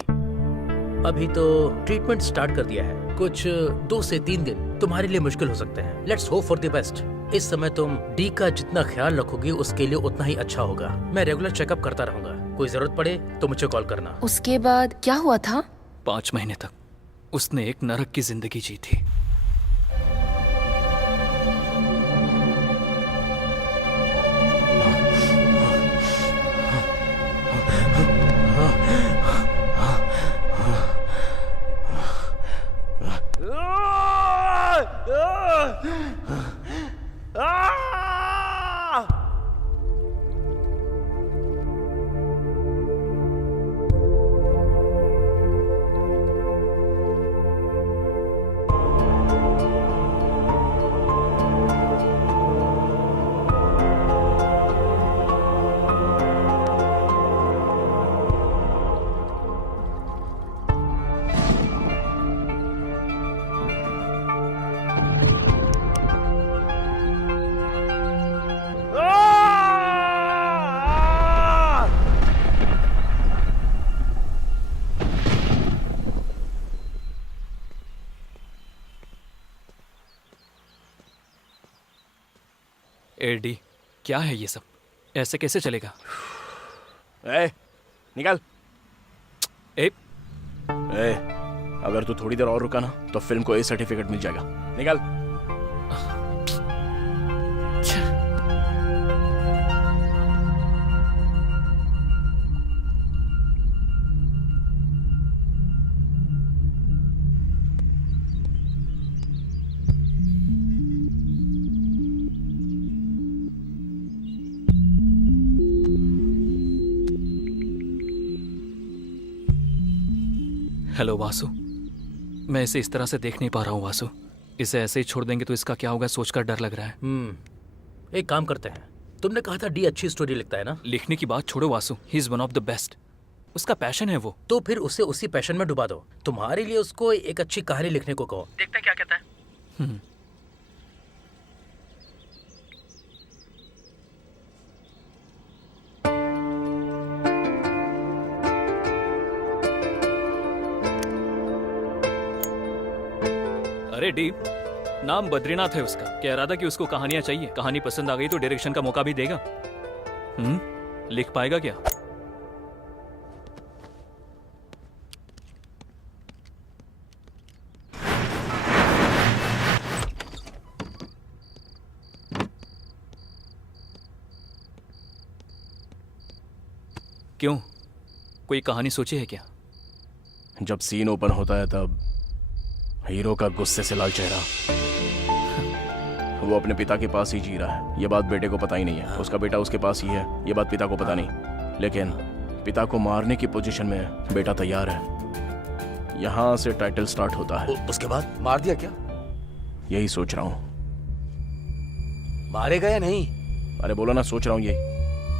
अभी तो ट्रीटमेंट स्टार्ट कर दिया है। कुछ 2 से 3 दिन तुम्हारे लिए मुश्किल हो सकते हैं। Let's hope for the best. इस समय तुम डी का जितना ख्याल रखोगे उसके लिए उतना ही अच्छा होगा। मैं रेगुलर चेकअप करता रहूंगा। कोई जरूरत पड़े तो मुझे कॉल करना। उसके बाद क्या हुआ था? 5 महीने तक उसने एक नरक की जिंदगी जी थी। एडी, क्या है ये सब? ऐसे कैसे चलेगा? निकल। ए, अगर तू थोड़ी देर और रुका ना तो फिल्म को A सर्टिफिकेट मिल जाएगा। निकल। हेलो वासु, मैं इसे इस तरह से देख नहीं पा रहा हूँ वासु। इसे ऐसे ही छोड़ देंगे तो इसका क्या होगा सोचकर डर लग रहा है। एक काम करते हैं, तुमने कहा था डी अच्छी स्टोरी लिखता है ना? लिखने की बात छोड़ो Vasu, he is one of the best. उसका पैशन है वो। तो फिर उसे उसी पैशन में डुबा दो। तुम्हारे लिए उसको एक अच्छी कहानी लिखने को कहो, देखते हैं क्या कहता है। डी, नाम बद्रीनाथ है उसका। कह रहा था कि उसको कहानियां चाहिए, कहानी पसंद आ गई तो डायरेक्शन का मौका भी देगा। लिख पाएगा क्या? क्यों, कोई कहानी सोची है क्या? जब सीन ओपन होता है तब हीरो का गुस्से से लाल चेहरा, वो अपने पिता के पास ही जी रहा है। ये बात बेटे को पता ही नहीं है, उसका बेटा उसके पास ही है, ये बात पिता को पता नहीं। लेकिन पिता को मारने की पोजीशन में बेटा तैयार है। यहाँ से टाइटल स्टार्ट होता है। उसके बाद मार दिया क्या? यही सोच रहा हूँ। मारेगा या नहीं? अरे बोलो ना, सोच रहा हूँ यही।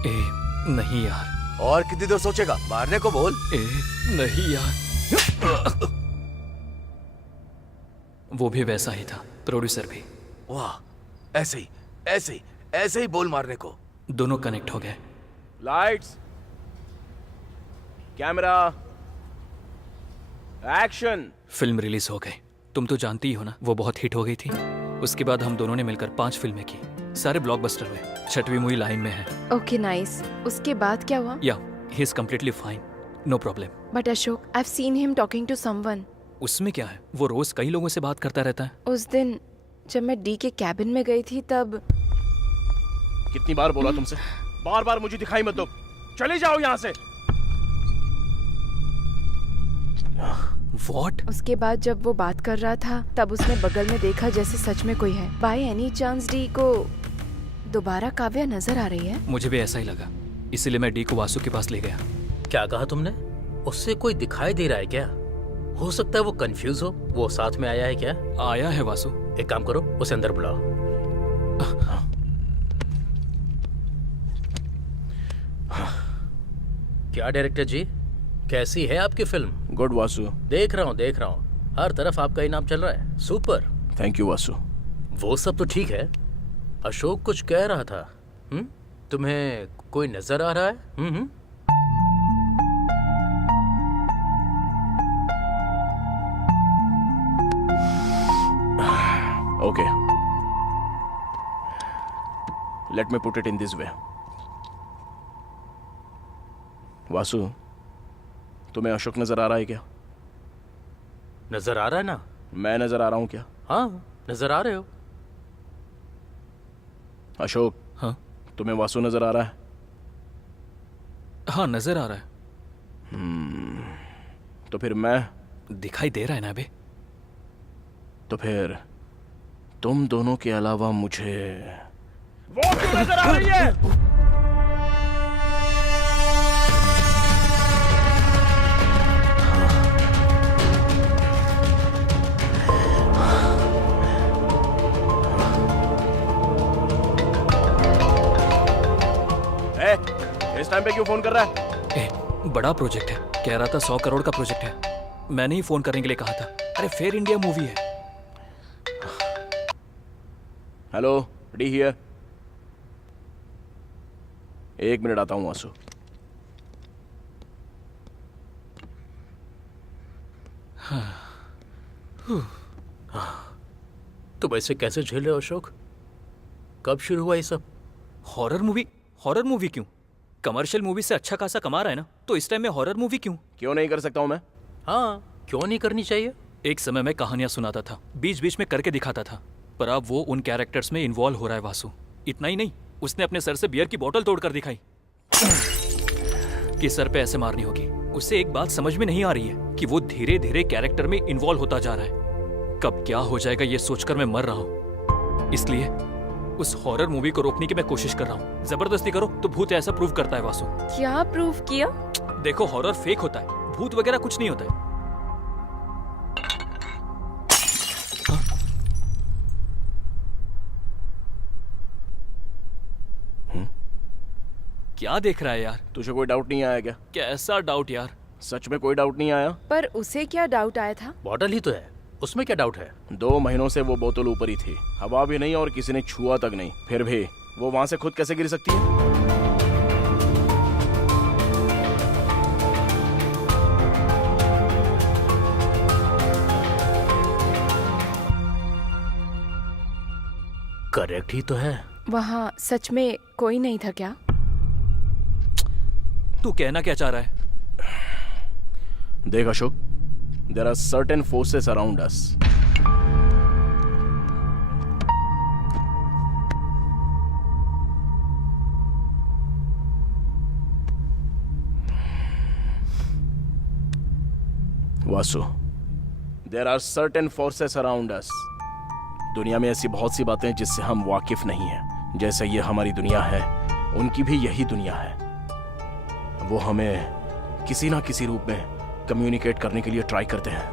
ए नहीं यार। और कितनी देर सोचेगा? मारने को बोल। ए नहीं यार। वो भी वैसा ही था, प्रोड्यूसर भी। वाह, ऐसे ही ऐसे ही ऐसे ही बोल मारने को। दोनों कनेक्ट हो गए। Lights, camera, action. Film release हो गई। तुम तो जानती ही हो ना, वो बहुत हिट हो गई थी। उसके बाद हम दोनों ने मिलकर 5 फिल्में की, सारे ब्लॉकबस्टर हुए। 6वीं मूवी लाइन में है। Okay nice. उसके बाद क्या हुआ? Yeah he is completely fine, no problem. But Ashok, I have seen him talking to someone. उसमें क्या है, वो रोज कई लोगों से बात करता रहता है। उस दिन जब मैं डी के कैबिन में गई थी तब। कितनी बार बोला तुमसे, बार बार मुझे दिखाई मत दो, चले जाओ यहाँ से। What? उसके बाद जब वो बात कर रहा था तब उसने बगल में देखा जैसे सच में कोई है। बाय एनी चांस डी को दोबारा काव्या नजर आ रही है? मुझे भी ऐसा ही लगा, इसीलिए मैं डी को वासु के पास ले गया। क्या कहा तुमने? उससे कोई दिखाई दे रहा है क्या? हो सकता है वो कंफ्यूज हो। वो साथ में आया है क्या? आया है वासु। एक काम करो, उसे अंदर बुलाओ। क्या डायरेक्टर जी, कैसी है आपकी फिल्म? गुड वासु। देख रहा हूँ हर तरफ आपका ही नाम चल रहा है। सुपर। Thank you Vasu. वो सब तो ठीक है, अशोक कुछ कह रहा था। तुम्हें कोई नजर आ रहा है? Okay. Let me put it in this way. Vasu, तुम्हें अशोक नजर आ रहा है क्या? नजर आ रहा है ना? मैं नजर आ रहा हूँ क्या? हाँ, नजर आ रहे हो। अशोक, हाँ तुम्हें वासु नजर आ रहा है? हाँ, नजर आ रहा है। तो फिर मैं? दिखाई दे रहा है ना अबे? तो फिर तुम दोनों के अलावा मुझे वो क्यों नजर आ रही है? इस टाइम पे क्यों फोन कर रहा है? बड़ा प्रोजेक्ट है, कह रहा था 100 करोड़ का प्रोजेक्ट है। मैंने ही फोन करने के लिए कहा था। अरे फेयर इंडिया मूवी है। Hello, D here. 1 मिनट आता हूँ वासु। तुम ऐसे कैसे झेल रहे हो अशोक? कब शुरू हुआ ये सब? हॉरर मूवी क्यों? कमर्शियल मूवी से अच्छा खासा कमा रहा है ना, तो इस टाइम में हॉरर मूवी क्यों? क्यों नहीं कर सकता हूँ मैं? हाँ, क्यों नहीं करनी चाहिए? एक समय में कहानियां सुनाता था, बीच बीच में करके दिखाता था, पर अब वो उन कैरेक्टर्स में इन्वॉल्व हो रहा है वासु। इतना ही नहीं, उसने अपने सर से बियर की बोतल तोड़कर दिखाई कि सर पे ऐसे मारनी होगी। उससे एक बात समझ में नहीं आ रही है कि वो धीरे धीरे कैरेक्टर में इन्वॉल्व होता जा रहा है। कब क्या हो जाएगा ये सोचकर मैं मर रहा हूँ। इसलिए उस हॉरर मूवी को रोकने की मैं कोशिश कर रहा हूँ। जबरदस्ती करो तो भूत ऐसा प्रूव करता है वासु। क्या प्रूव किया? देखो, हॉरर फेक होता है, भूत वगैरह कुछ नहीं होता है। क्या देख रहा है यार? तुझे कोई डाउट नहीं आया क्या? कैसा डाउट यार? सच में कोई डाउट नहीं आया? पर उसे क्या डाउट आया था? बॉटल ही तो है, उसमें क्या डाउट है? 2 महीनों से वो बोतल ऊपर ही थी, हवा भी नहीं और किसी ने छुआ तक नहीं। फिर भी वो वहां से खुद कैसे गिर सकती है? करेक्ट ही तो है। वहाँ सच में कोई नहीं था क्या? तू कहना क्या चाह रहा है? देख Ashok, there are certain forces around us. Vasu, there are certain forces around us. दुनिया में ऐसी बहुत सी बातें जिससे हम वाकिफ नहीं हैं। जैसे ये हमारी दुनिया है, उनकी भी यही दुनिया है। वो हमें किसी ना किसी रूप में कम्युनिकेट करने के लिए ट्राई करते हैं।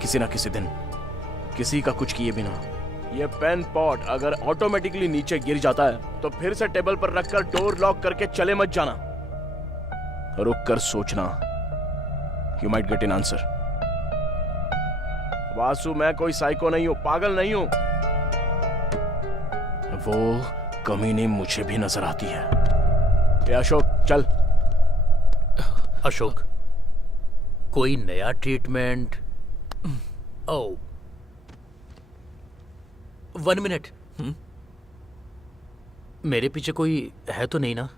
किसी ना किसी दिन, किसी का कुछ किए बिना ये पेन पॉट अगर ऑटोमेटिकली नीचे गिर जाता है तो फिर से टेबल पर रखकर डोर लॉक करके चले मत जाना। रुक कर सोचना, you might get an answer. Vasu, मैं कोई साइको नहीं हूं, पागल नहीं हूं। वो कमीनी मुझे भी नजर आती है। ये अशोक, चल। अशोक, कोई नया ट्रीटमेंट? ओह, 1 मिनट। मेरे पीछे कोई है तो नहीं ना?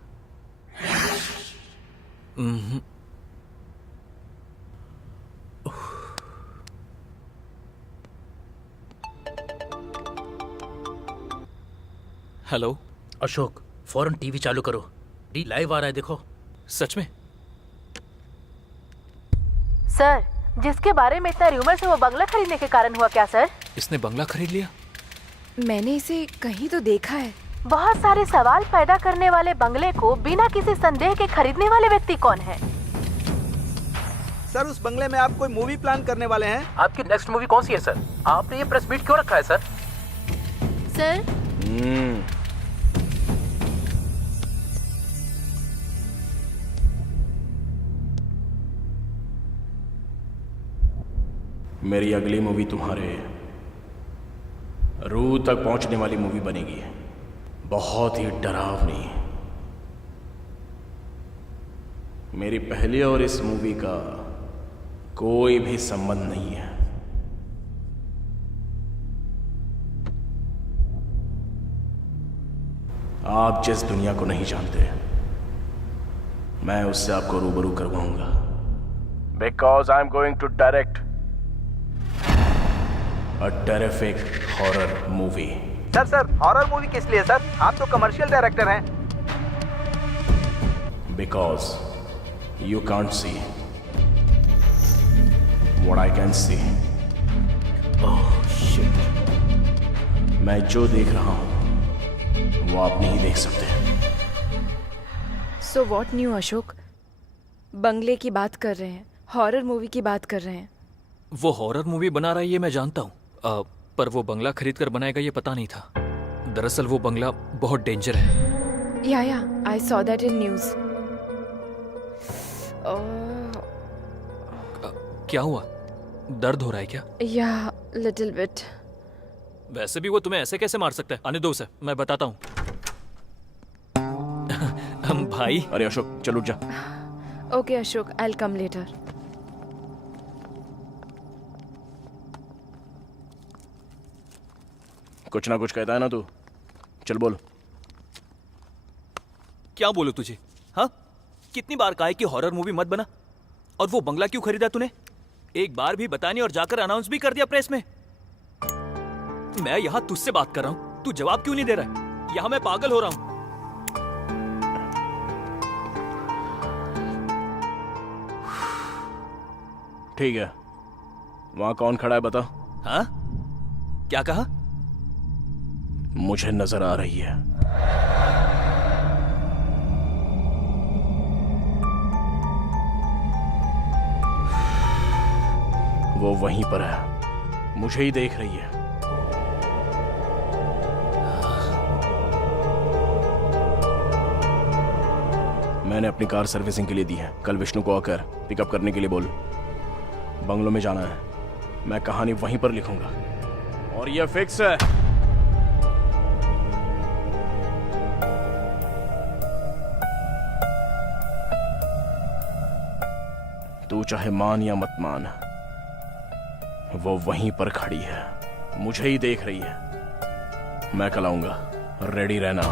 हेलो अशोक, फौरन टीवी चालू करो। डी लाइव आ रहा है, देखो। सच में? सर, जिसके बारे में इतना र्यूमर्स है वो बंगला खरीदने के कारण हुआ क्या सर? इसने बंगला खरीद लिया? मैंने इसे कहीं तो देखा है। बहुत सारे सवाल पैदा करने वाले बंगले को बिना किसी संदेह के खरीदने वाले व्यक्ति कौन है? सर, उस बंगले में आप कोई मूवी प्लान करने वाले हैं? आपकी नेक्स्ट मूवी कौन सी है सर? आपने ये प्रेस मीट क्यों रखा है सर? सर, मेरी अगली मूवी तुम्हारे रूह तक पहुंचने वाली मूवी बनेगी। बहुत ही डरावनी। मेरी पहली और इस मूवी का कोई भी संबंध नहीं है। आप जिस दुनिया को नहीं जानते, मैं उससे आपको रूबरू करवाऊंगा। Because I am going to direct A terrific horror movie. Sir, horror movie किस लिए सर? आप तो कमर्शियल डायरेक्टर हैं। Because you can't see what I can see. Oh shit. मैं जो देख रहा हूं वो आप नहीं देख सकते। So what new Ashok? बंगले की बात कर रहे हैं, हॉरर मूवी की बात कर रहे हैं। वो हॉरर मूवी बना रहा है ये मैं जानता हूँ, पर वो बंगला खरीद कर बनाएगा ये पता नहीं था। दरअसल वो बंगला बहुत डेंजर है। या I saw that in news. क्या हुआ? दर्द हो रहा है क्या? या लिटिल बिट। वैसे भी वो तुम्हें ऐसे कैसे मार सकता है? आने दो उसे, मैं बताता हूँ। भाई। अरे अशोक, चल उठ जा। Okay Ashok, I will come later. कुछ ना कुछ कहता है ना तू, चल बोल। क्या बोलूं तुझे? हाँ, कितनी बार कहा है कि हॉरर मूवी मत बना, और वो बंगला क्यों खरीदा तूने? एक बार भी बतानी और जाकर अनाउंस भी कर दिया प्रेस में। मैं यहाँ तुझसे बात कर रहा हूँ, तू जवाब क्यों नहीं दे रहा है? यहाँ मैं पागल हो रहा हूँ। ठीक है, वहां कौन खड़ा है बता। हाँ, क्या कहा? मुझे नजर आ रही है। वो वहीं पर है, मुझे ही देख रही है। मैंने अपनी कार सर्विसिंग के लिए दी है। कल विष्णु को आकर पिकअप करने के लिए बोल। बंगलों में जाना है, मैं कहानी वहीं पर लिखूंगा और यह फिक्स है। तू चाहे मान या मत मान, वो वहीं पर खड़ी है, मुझे ही देख रही है। मैं कल आऊंगा, रेडी रहना।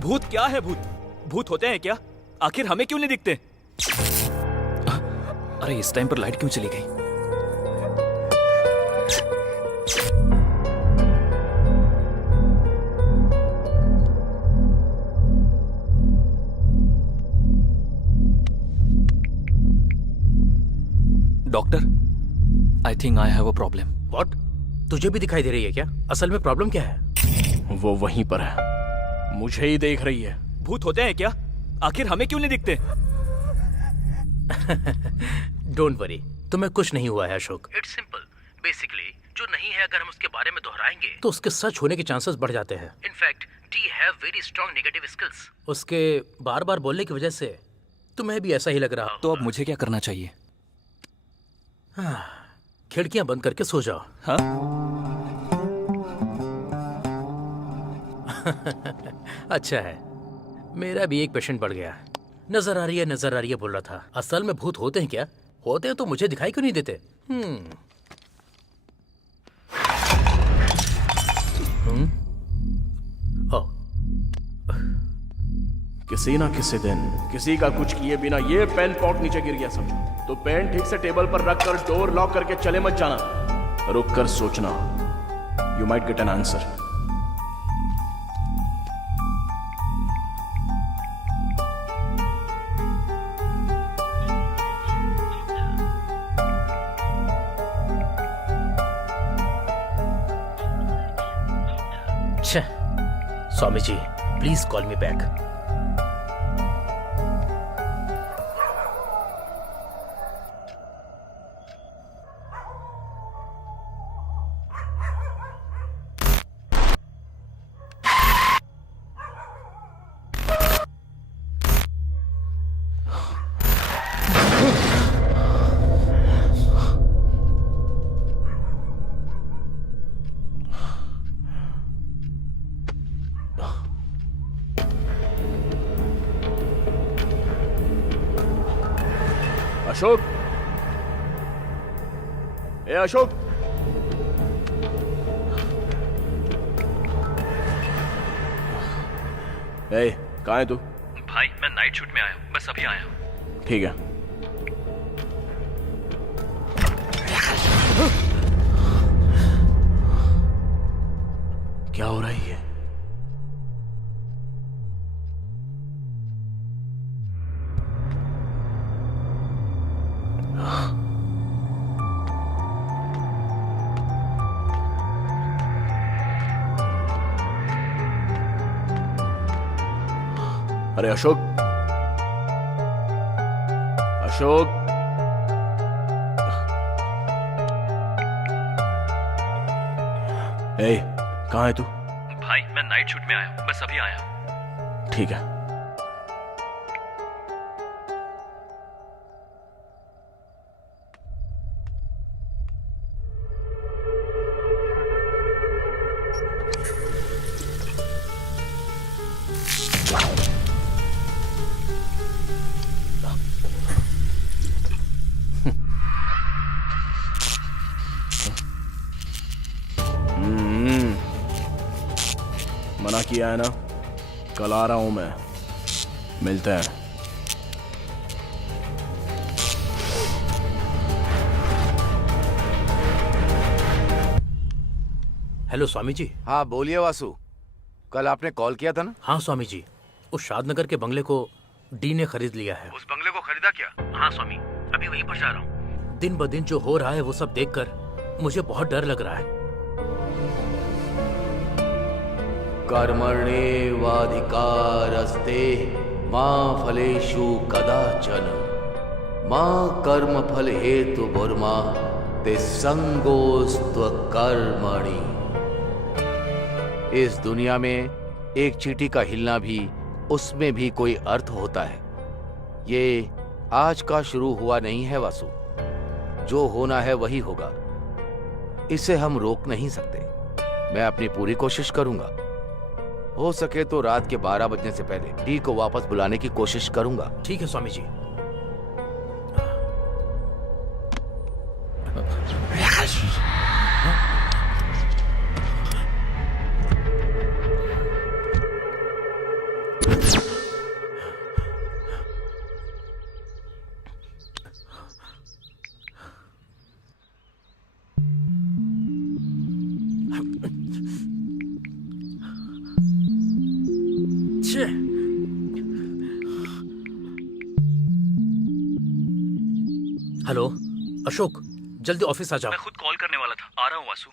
भूत क्या है? भूत भूत होते हैं क्या? आखिर हमें क्यों नहीं दिखते? अरे इस टाइम पर लाइट क्यों चली गई? Doctor, I think I have a problem. What? तुझे भी दिखाई दे रही है क्या? असल में प्रॉब्लम क्या है? वो वहीं पर है, मुझे ही देख रही है। भूत होते हैं क्या? आखिर हमें क्यों नहीं दिखते? डोंट वरी, तुम्हें कुछ नहीं हुआ है अशोक। It's simple. बेसिकली जो नहीं है, अगर हम उसके बारे में दोहराएंगे तो उसके सच होने के चांसेस बढ़ जाते हैं। In fact D have very strong negative skills. उसके बार बार बोलने की वजह से तुम्हें भी ऐसा ही लग रहा हो। तो अब मुझे क्या करना चाहिए? खिड़कियां बंद करके सो जाओ। हाँ? अच्छा है, मेरा भी एक पेशेंट बढ़ गया। नजर आ रही है, नजर आ रही है बोल रहा था। असल में भूत होते हैं क्या? होते हैं तो मुझे दिखाई क्यों नहीं देते? ओह, किसी ना किसी दिन किसी का कुछ किए बिना ये पेन पॉट नीचे गिर गया समझो, तो पेन ठीक से टेबल पर रखकर डोर लॉक करके चले मत जाना। रुक कर सोचना, you might get an answer. Swami ji, please call me back. Ashok, ए अशोक, ए कहाँ है तू? भाई मैं नाइट शूट में आया हूँ, बस अभी आया हूँ। ठीक है। क्या हो रहा है ये? अरे अशोक, अशोक, ए कहाँ है तू? भाई मैं नाइट शूट में आया हूँ, बस अभी आया हूँ। ठीक है। मना किया है ना, कल आ रहा हूं मैं, मिलते हैं। हेलो स्वामी जी। हाँ बोलिए वासु, कल आपने कॉल किया था ना? हाँ स्वामी जी, उस शादनगर के बंगले को डी ने खरीद लिया है। उस बंगले को खरीदा क्या? हाँ स्वामी, अभी वहीं पर जा रहा हूँ। दिन ब दिन जो हो रहा है वो सब देखकर मुझे बहुत डर लग रहा है। कर्मण्येवाधिकारस्ते मां फलेषु कदाचन मां कर्म फल हेतु भुर्मा ते संगोस्त्व कर्मणि। इस दुनिया में एक चींटी का हिलना भी, उसमें भी कोई अर्थ होता है। ये आज का शुरू हुआ नहीं है वासु, जो होना है वही होगा, इसे हम रोक नहीं सकते। मैं अपनी पूरी कोशिश करूंगा, हो सके तो रात के 12 बजने से पहले डी को वापस बुलाने की कोशिश करूंगा। ठीक है स्वामी जी। हेलो अशोक, जल्दी ऑफिस आ जाओ। मैं खुद कॉल करने वाला था, आ रहा हूँ वासु।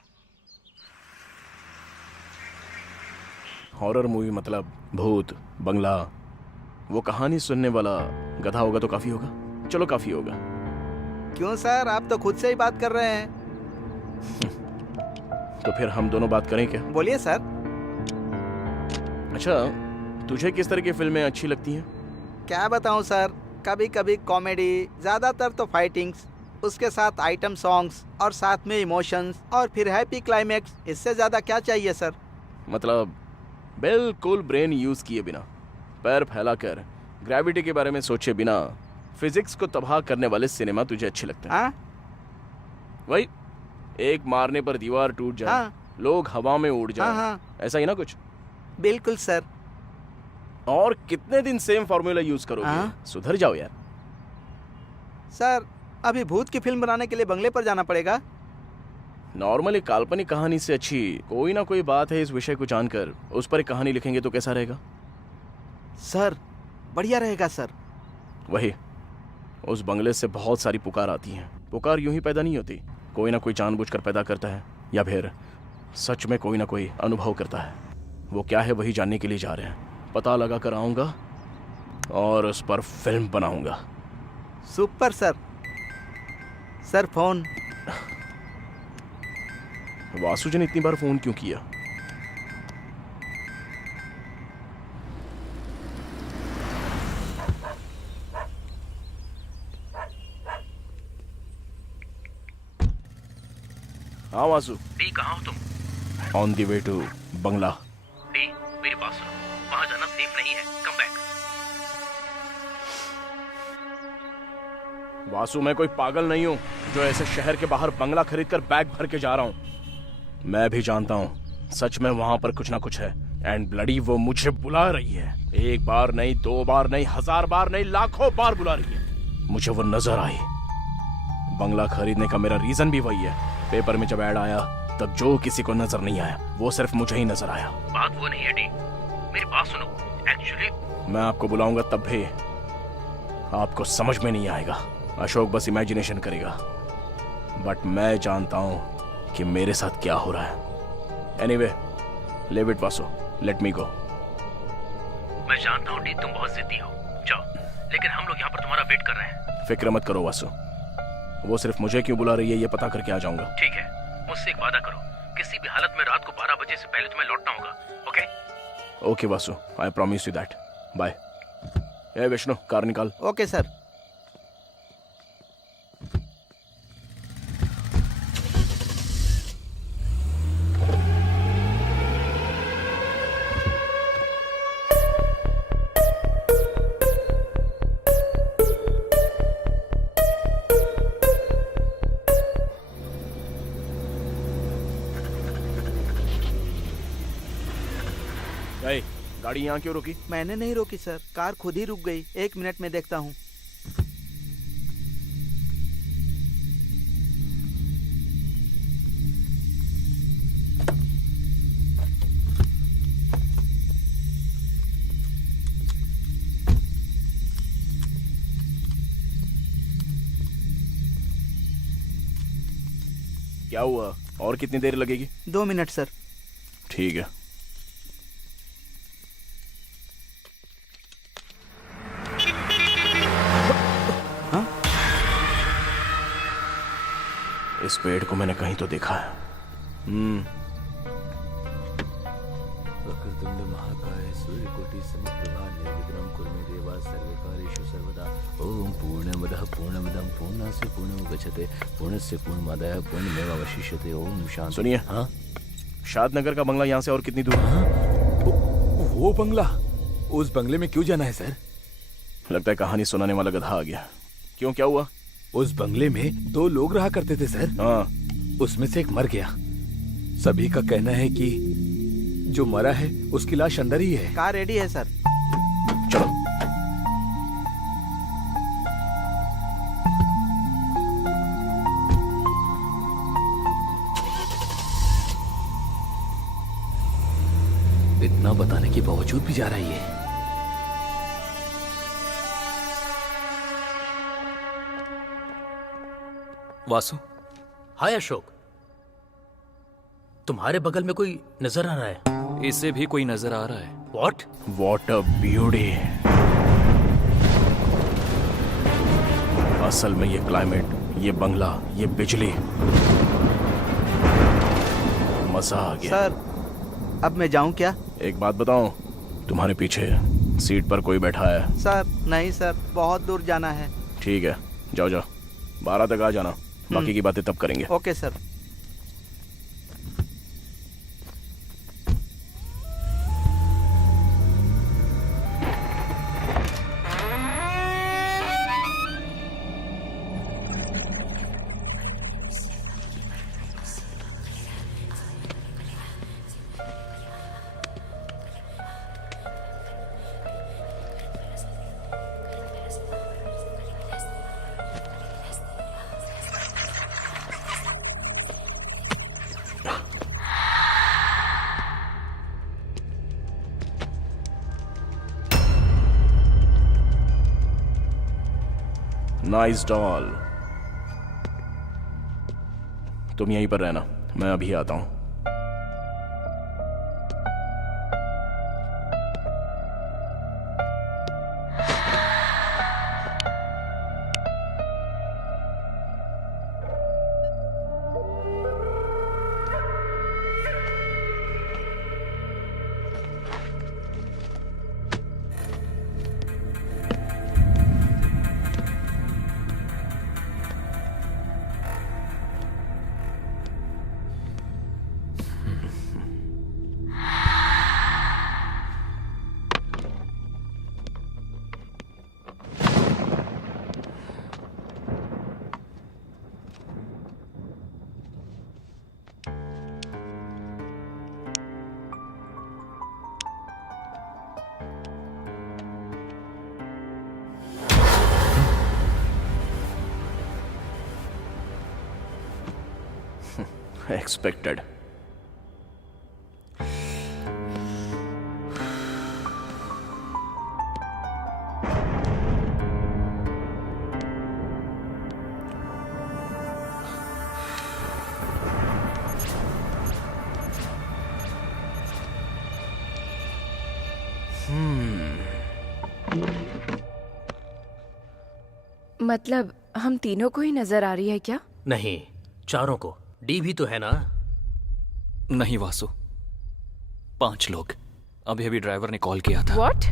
हॉरर मूवी मतलब भूत, बंगला, वो कहानी सुनने वाला गधा होगा तो काफी होगा। चलो काफी होगा। क्यों सर, आप तो खुद से ही बात कर रहे हैं। तो फिर हम दोनों बात करें क्या? बोलिए सर। अच्छा, तुझे किस तरह की फिल्में अच्छी लगती हैं? क्या बताऊं सर, कभी कभी कॉमेडी, ज्यादातर तो फाइटिंग्स, उसके साथ आइटम सॉन्ग्स और साथ में इमोशंस और फिर हैप्पी क्लाइमेक्स। इससे ज्यादा क्या चाहिए सर? मतलब बिल्कुल ब्रेन यूज किए बिना, पैर फैलाकर, ग्रेविटी के बारे में सोचे बिना फिजिक्स को तबाह करने वाले सिनेमा तुझे अच्छे लगते हैं? हाँ वही एक मारने पर दीवार टूट जाए, हाँ। लोग हवा में उड़ जाए, हाँ। ऐसा ही ना कुछ? बिल्कुल सर। और कितने दिन सेम फॉर्मूला यूज करोगे? हाँ। सुधर जाओ यार। सर अभी भूत की फिल्म बनाने के लिए बंगले पर जाना पड़ेगा। नॉर्मली काल्पनिक कहानी से अच्छी कोई ना कोई बात है इस विषय को जानकर उस पर एक कहानी लिखेंगे तो कैसा रहेगा? सर बढ़िया रहेगा सर। वही, उस बंगले से बहुत सारी पुकार आती हैं। पुकार यूं ही पैदा नहीं होती, कोई ना कोई जानबूझकर पैदा करता है, या फिर सच में कोई ना कोई अनुभव करता है। वो क्या है वही जानने के लिए जा रहे हैं। पता लगा कर आऊंगा और उस पर फिल्म बनाऊंगा। Super sir. Sir phone. Vasu ji ने इतनी बार फोन क्यों किया? हाँ वासु। डी कहाँ हो तुम? On the way to bungalow. D मेरी बात सुनो, वहां जाना सेफ नहीं है, कम बैक। वासु मैं कोई पागल नहीं हूं जो ऐसे शहर के बाहर बंगला खरीद कर बैग भर के जा रहा हूं। मैं भी जानता हूं सच में वहां पर कुछ ना कुछ है, एंड ब्लडी वो मुझे बुला रही है। एक बार नहीं, 2 बार नहीं, 1000 बार नहीं, लाखों बार बुला रही है। मुझे वो नजर आई। बंगला खरीदने का मेरा रीजन भी वही है। पेपर में जब ऐड आया तब जो किसी को नजर नहीं आया वो सिर्फ मुझे ही नजर आया। बात वो नहीं है डी, मेरी बात सुनो। एक्चुअली मैं आपको बुलाऊंगा तब भी आपको समझ में नहीं आएगा। अशोक बस इमेजिनेशन करेगा, बट मैं जानता हूं कि मेरे साथ क्या हो रहा है। Anyway, leave it Vasu, let me go. मैं जानता हूँ डी तुम बहुत जिद्दी हो, जाओ, लेकिन हम लोग यहाँ पर तुम्हारा वेट कर रहे हैं। फिक्र मत करो वासु, वो सिर्फ मुझे क्यों बुला रही है ये पता करके आ जाऊंगा। ठीक है, मुझसे एक वादा करो, किसी भी हालत में रात को 12 बजे से पहले तुम्हें लौटना होगा, okay? Okay Vasu, I promise you that. Bye. ए विष्णु, कार निकाल। Okay sir. ए, गाड़ी यहाँ क्यों रुकी? मैंने नहीं रोकी सर, कार खुद ही रुक गई। 1 मिनट में देखता हूँ। क्या हुआ? और कितनी देर लगेगी? 2 मिनट सर। ठीक है। हाँ? इस पेड़ को मैंने कहीं तो देखा है। वक्रतुंड महाकाय सूर्यकोटि समप्रभा निर्विघ्नं कुरु मे देवा सर्वकार्येषु सर्वदा। ओम पूर्णमदः पूर्णमिदं पूर्णस्य पूर्णमुदच्यते पूर्णस्य पूर्णमादाय पूर्णमेवावशिष्यते। ओम शांति। सुनिए, हाँ शादनगर का बंगला यहाँ से और कितनी दूर है? वो बंगला, उस बंगले में क्यों जाना है सर? लगता है कहानी सुनाने वाला गधा आ गया। क्यों, क्या हुआ? उस बंगले में 2 लोग रहा करते थे सर। हाँ, उसमें से एक मर गया। सभी का कहना है कि जो मरा है उसकी लाश अंदर ही है। कार रेडी है सर। चलो। इतना बताने के बावजूद भी जा रहा है ये। वासु, हाय अशोक, तुम्हारे बगल में कोई नजर आ रहा है? इसे भी कोई नजर आ रहा है। व्हाट? What a beauty. असल में ये क्लाइमेट, ये बंगला, ये बिजली, मजा आ गया। सर अब मैं जाऊं क्या? एक बात बताऊं, तुम्हारे पीछे सीट पर कोई बैठा है। सर नहीं सर, बहुत दूर जाना है। ठीक है, जाओ जाओ, 12 तक आ जाना, बाकी की बातें तब करेंगे। Okay sir. Nice doll. तुम यहीं पर रहना, मैं अभी आता हूं। Expected. मतलब हम तीनों को ही नजर आ रही है क्या? नहीं, चारों को। डी भी तो है ना? नहीं वासु, 5 लोग। अभी अभी ड्राइवर ने कॉल किया था। What?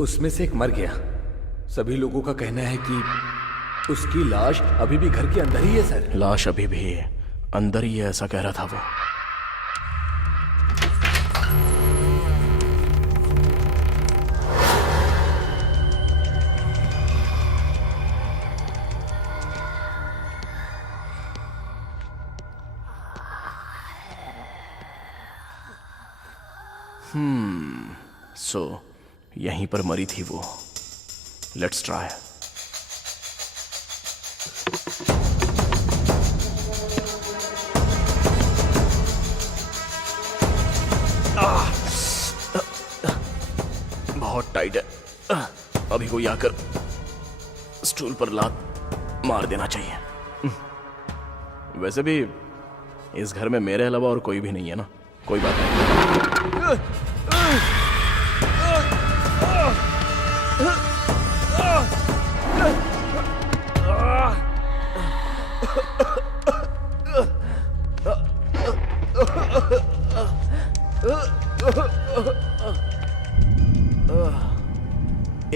उसमें से एक मर गया। सभी लोगों का कहना है कि उसकी लाश अभी भी घर के अंदर ही है सर। लाश अभी भी अंदर ही है, ऐसा कह रहा था वो। सो यहीं पर मरी थी वो। Let's try. बहुत टाइट है। अभी कोई आकर स्टूल पर लात मार देना चाहिए। वैसे भी इस घर में मेरे अलावा और कोई भी नहीं है ना। कोई बात नहीं।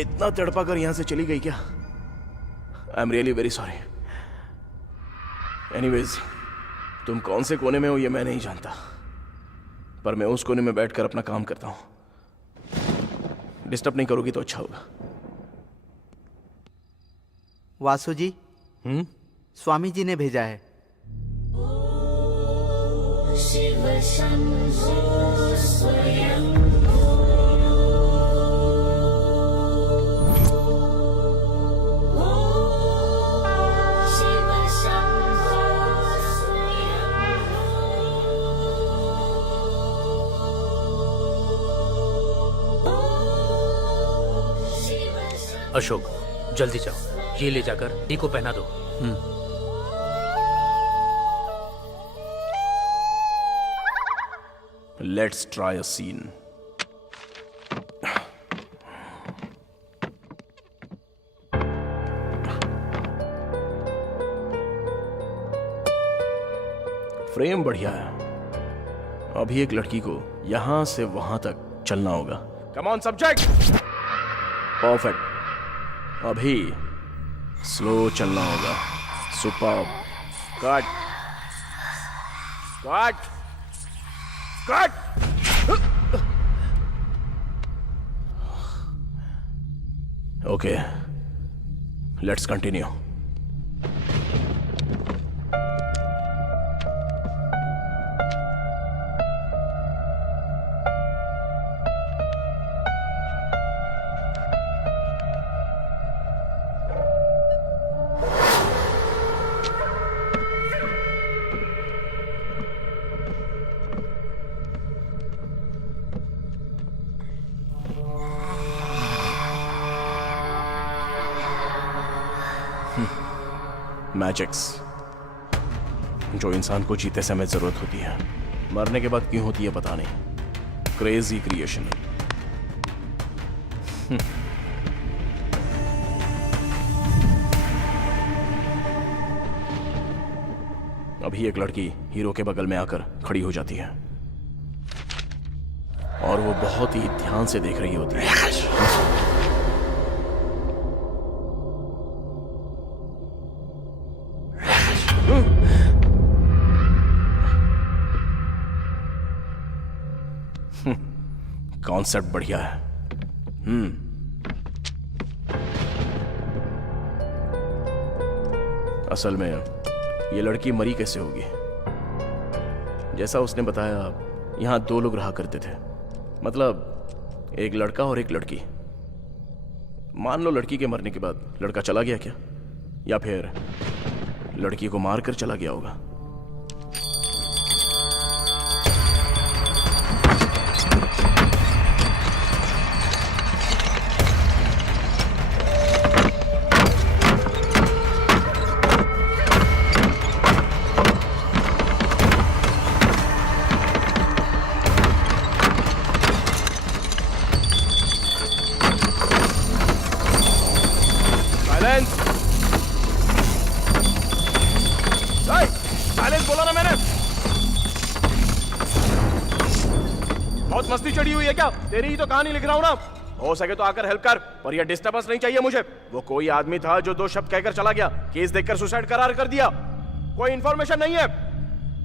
इतना तड़पा कर यहां से चली गई क्या? I am really very sorry. Anyways, तुम कौन से कोने में हो ये मैं नहीं जानता, पर मैं उस कोने में बैठकर अपना काम करता हूं। डिस्टर्ब नहीं करोगी तो अच्छा होगा। वासु जी, स्वामी जी ने भेजा है। अशोक, जल्दी जाओ, ये ले जाकर डी को पहना दो। Let's try a scene. Frame बढ़िया है। अभी एक लड़की को यहां से वहां तक चलना होगा। Come on subject. परफेक्ट। अभी स्लो चलना होगा। Super. Cut cut cut. Okay, let's continue. Magics जो इंसान को जीते समय जरूरत होती है, मरने के बाद क्यों होती है पता नहीं। Crazy creation. अभी एक लड़की हीरो के बगल में आकर खड़ी हो जाती है और वो बहुत ही ध्यान से देख रही होती है। कॉन्सेप्ट बढ़िया है। असल में ये लड़की मरी कैसे होगी? जैसा उसने बताया, यहां 2 लोग रहा करते थे, मतलब एक लड़का और एक लड़की। मान लो लड़की के मरने के बाद लड़का चला गया क्या, या फिर लड़की को मारकर चला गया होगा। बोला ना मैंने। बहुत मस्ती चढ़ी हुई है क्या? तेरी ही तो कहानी लिख रहा हूं ना। हो सके तो आकर हेल्प कर, पर यह डिस्टर्बेंस नहीं चाहिए मुझे। वो कोई आदमी था जो 2 शब्द कहकर चला गया, केस देखकर सुसाइड करार कर दिया। कोई इंफॉर्मेशन नहीं है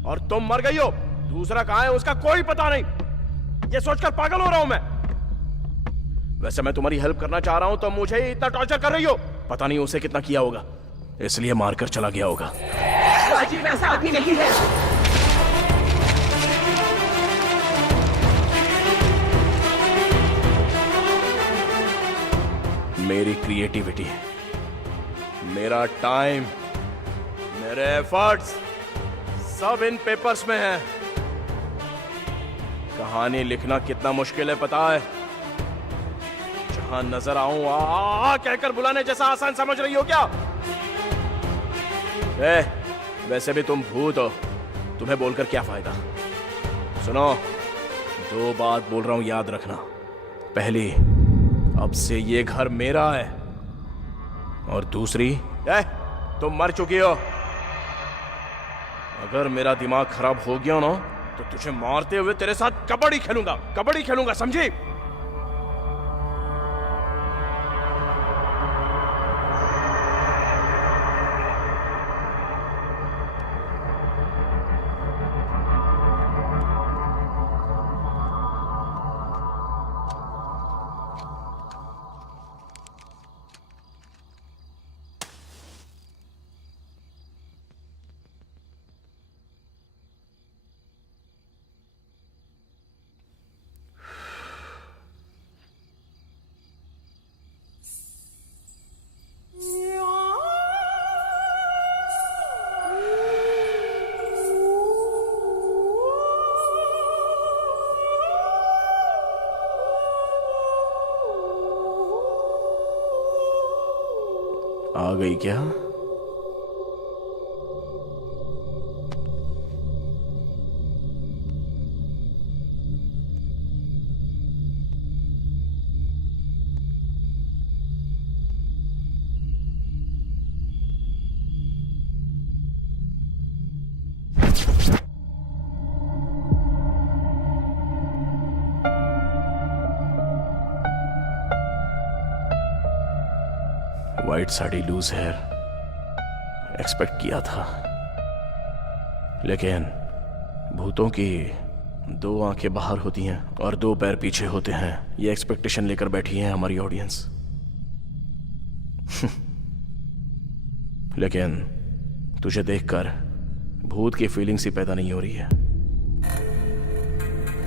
और तुम मर गई हो। दूसरा कहां है उसका कोई पता नहीं। ये सोचकर पागल हो रहा हूं मैं। वैसे मैं तुम्हारी हेल्प करना चाह रहा हूं तो मुझे ही इतना टॉर्चर कर रही हो। पता नहीं उसे कितना किया होगा, इसलिए मारकर चला गया होगा। राजीव ऐसा आदमी नहीं है। मेरी क्रिएटिविटी, मेरा टाइम, मेरे एफर्ट्स सब इन पेपर्स में है। कहानी लिखना कितना मुश्किल है पता है? जहां नजर आऊं आ कहकर बुलाने जैसा आसान समझ रही हो क्या? वैसे भी तुम भूत हो, तुम्हें बोलकर क्या फायदा? सुनो, 2 बात बोल रहा हूं, याद रखना। पहली, अब से ये घर मेरा है, और दूसरी, तुम मर चुकी हो। अगर मेरा दिमाग खराब हो गया ना तो तुझे मारते हुए तेरे साथ कबड्डी खेलूंगा, समझी? आ गई क्या? White sari, loose hair, expect किया था, लेकिन भूतों की 2 आंखें बाहर होती हैं और 2 पैर पीछे होते हैं, ये एक्सपेक्टेशन लेकर बैठी है हमारी ऑडियंस। लेकिन तुझे देखकर भूत की फीलिंग सी पैदा नहीं हो रही है।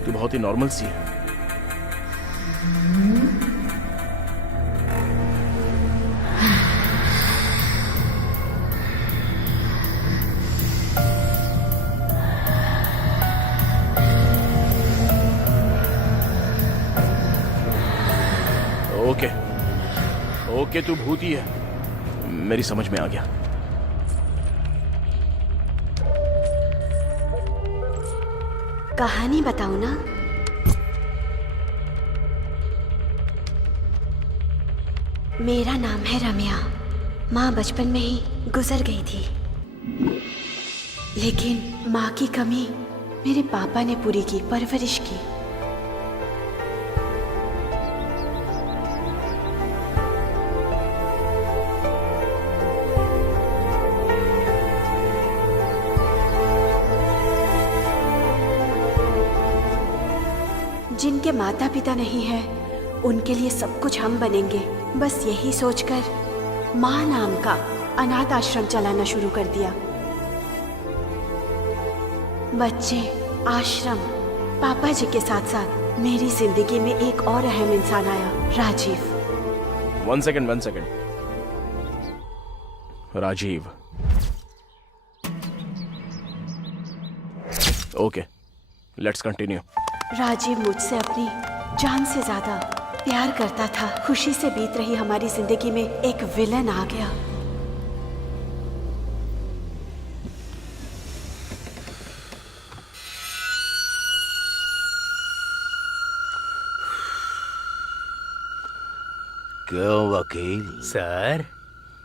तू बहुत ही नॉर्मल सी है। ओके ओके, तू भूती है, मेरी समझ में आ गया। कहानी बताऊं ना? मेरा नाम है रम्या। माँ बचपन में ही गुजर गई थी, लेकिन माँ की कमी मेरे पापा ने पूरी की, परवरिश की। जिनके माता पिता नहीं है, उनके लिए सब कुछ हम बनेंगे, बस यही सोचकर माँ नाम का अनाथ आश्रम चलाना शुरू कर दिया। बच्चे, आश्रम, पापा जी के साथ साथ मेरी जिंदगी में एक और अहम इंसान आया, Rajeev. 1 second. Rajeev, okay, let's continue. Rajeev मुझसे अपनी जान से ज्यादा प्यार करता था। खुशी से बीत रही हमारी जिंदगी में एक विलन आ गया। क्यों वकील? सर,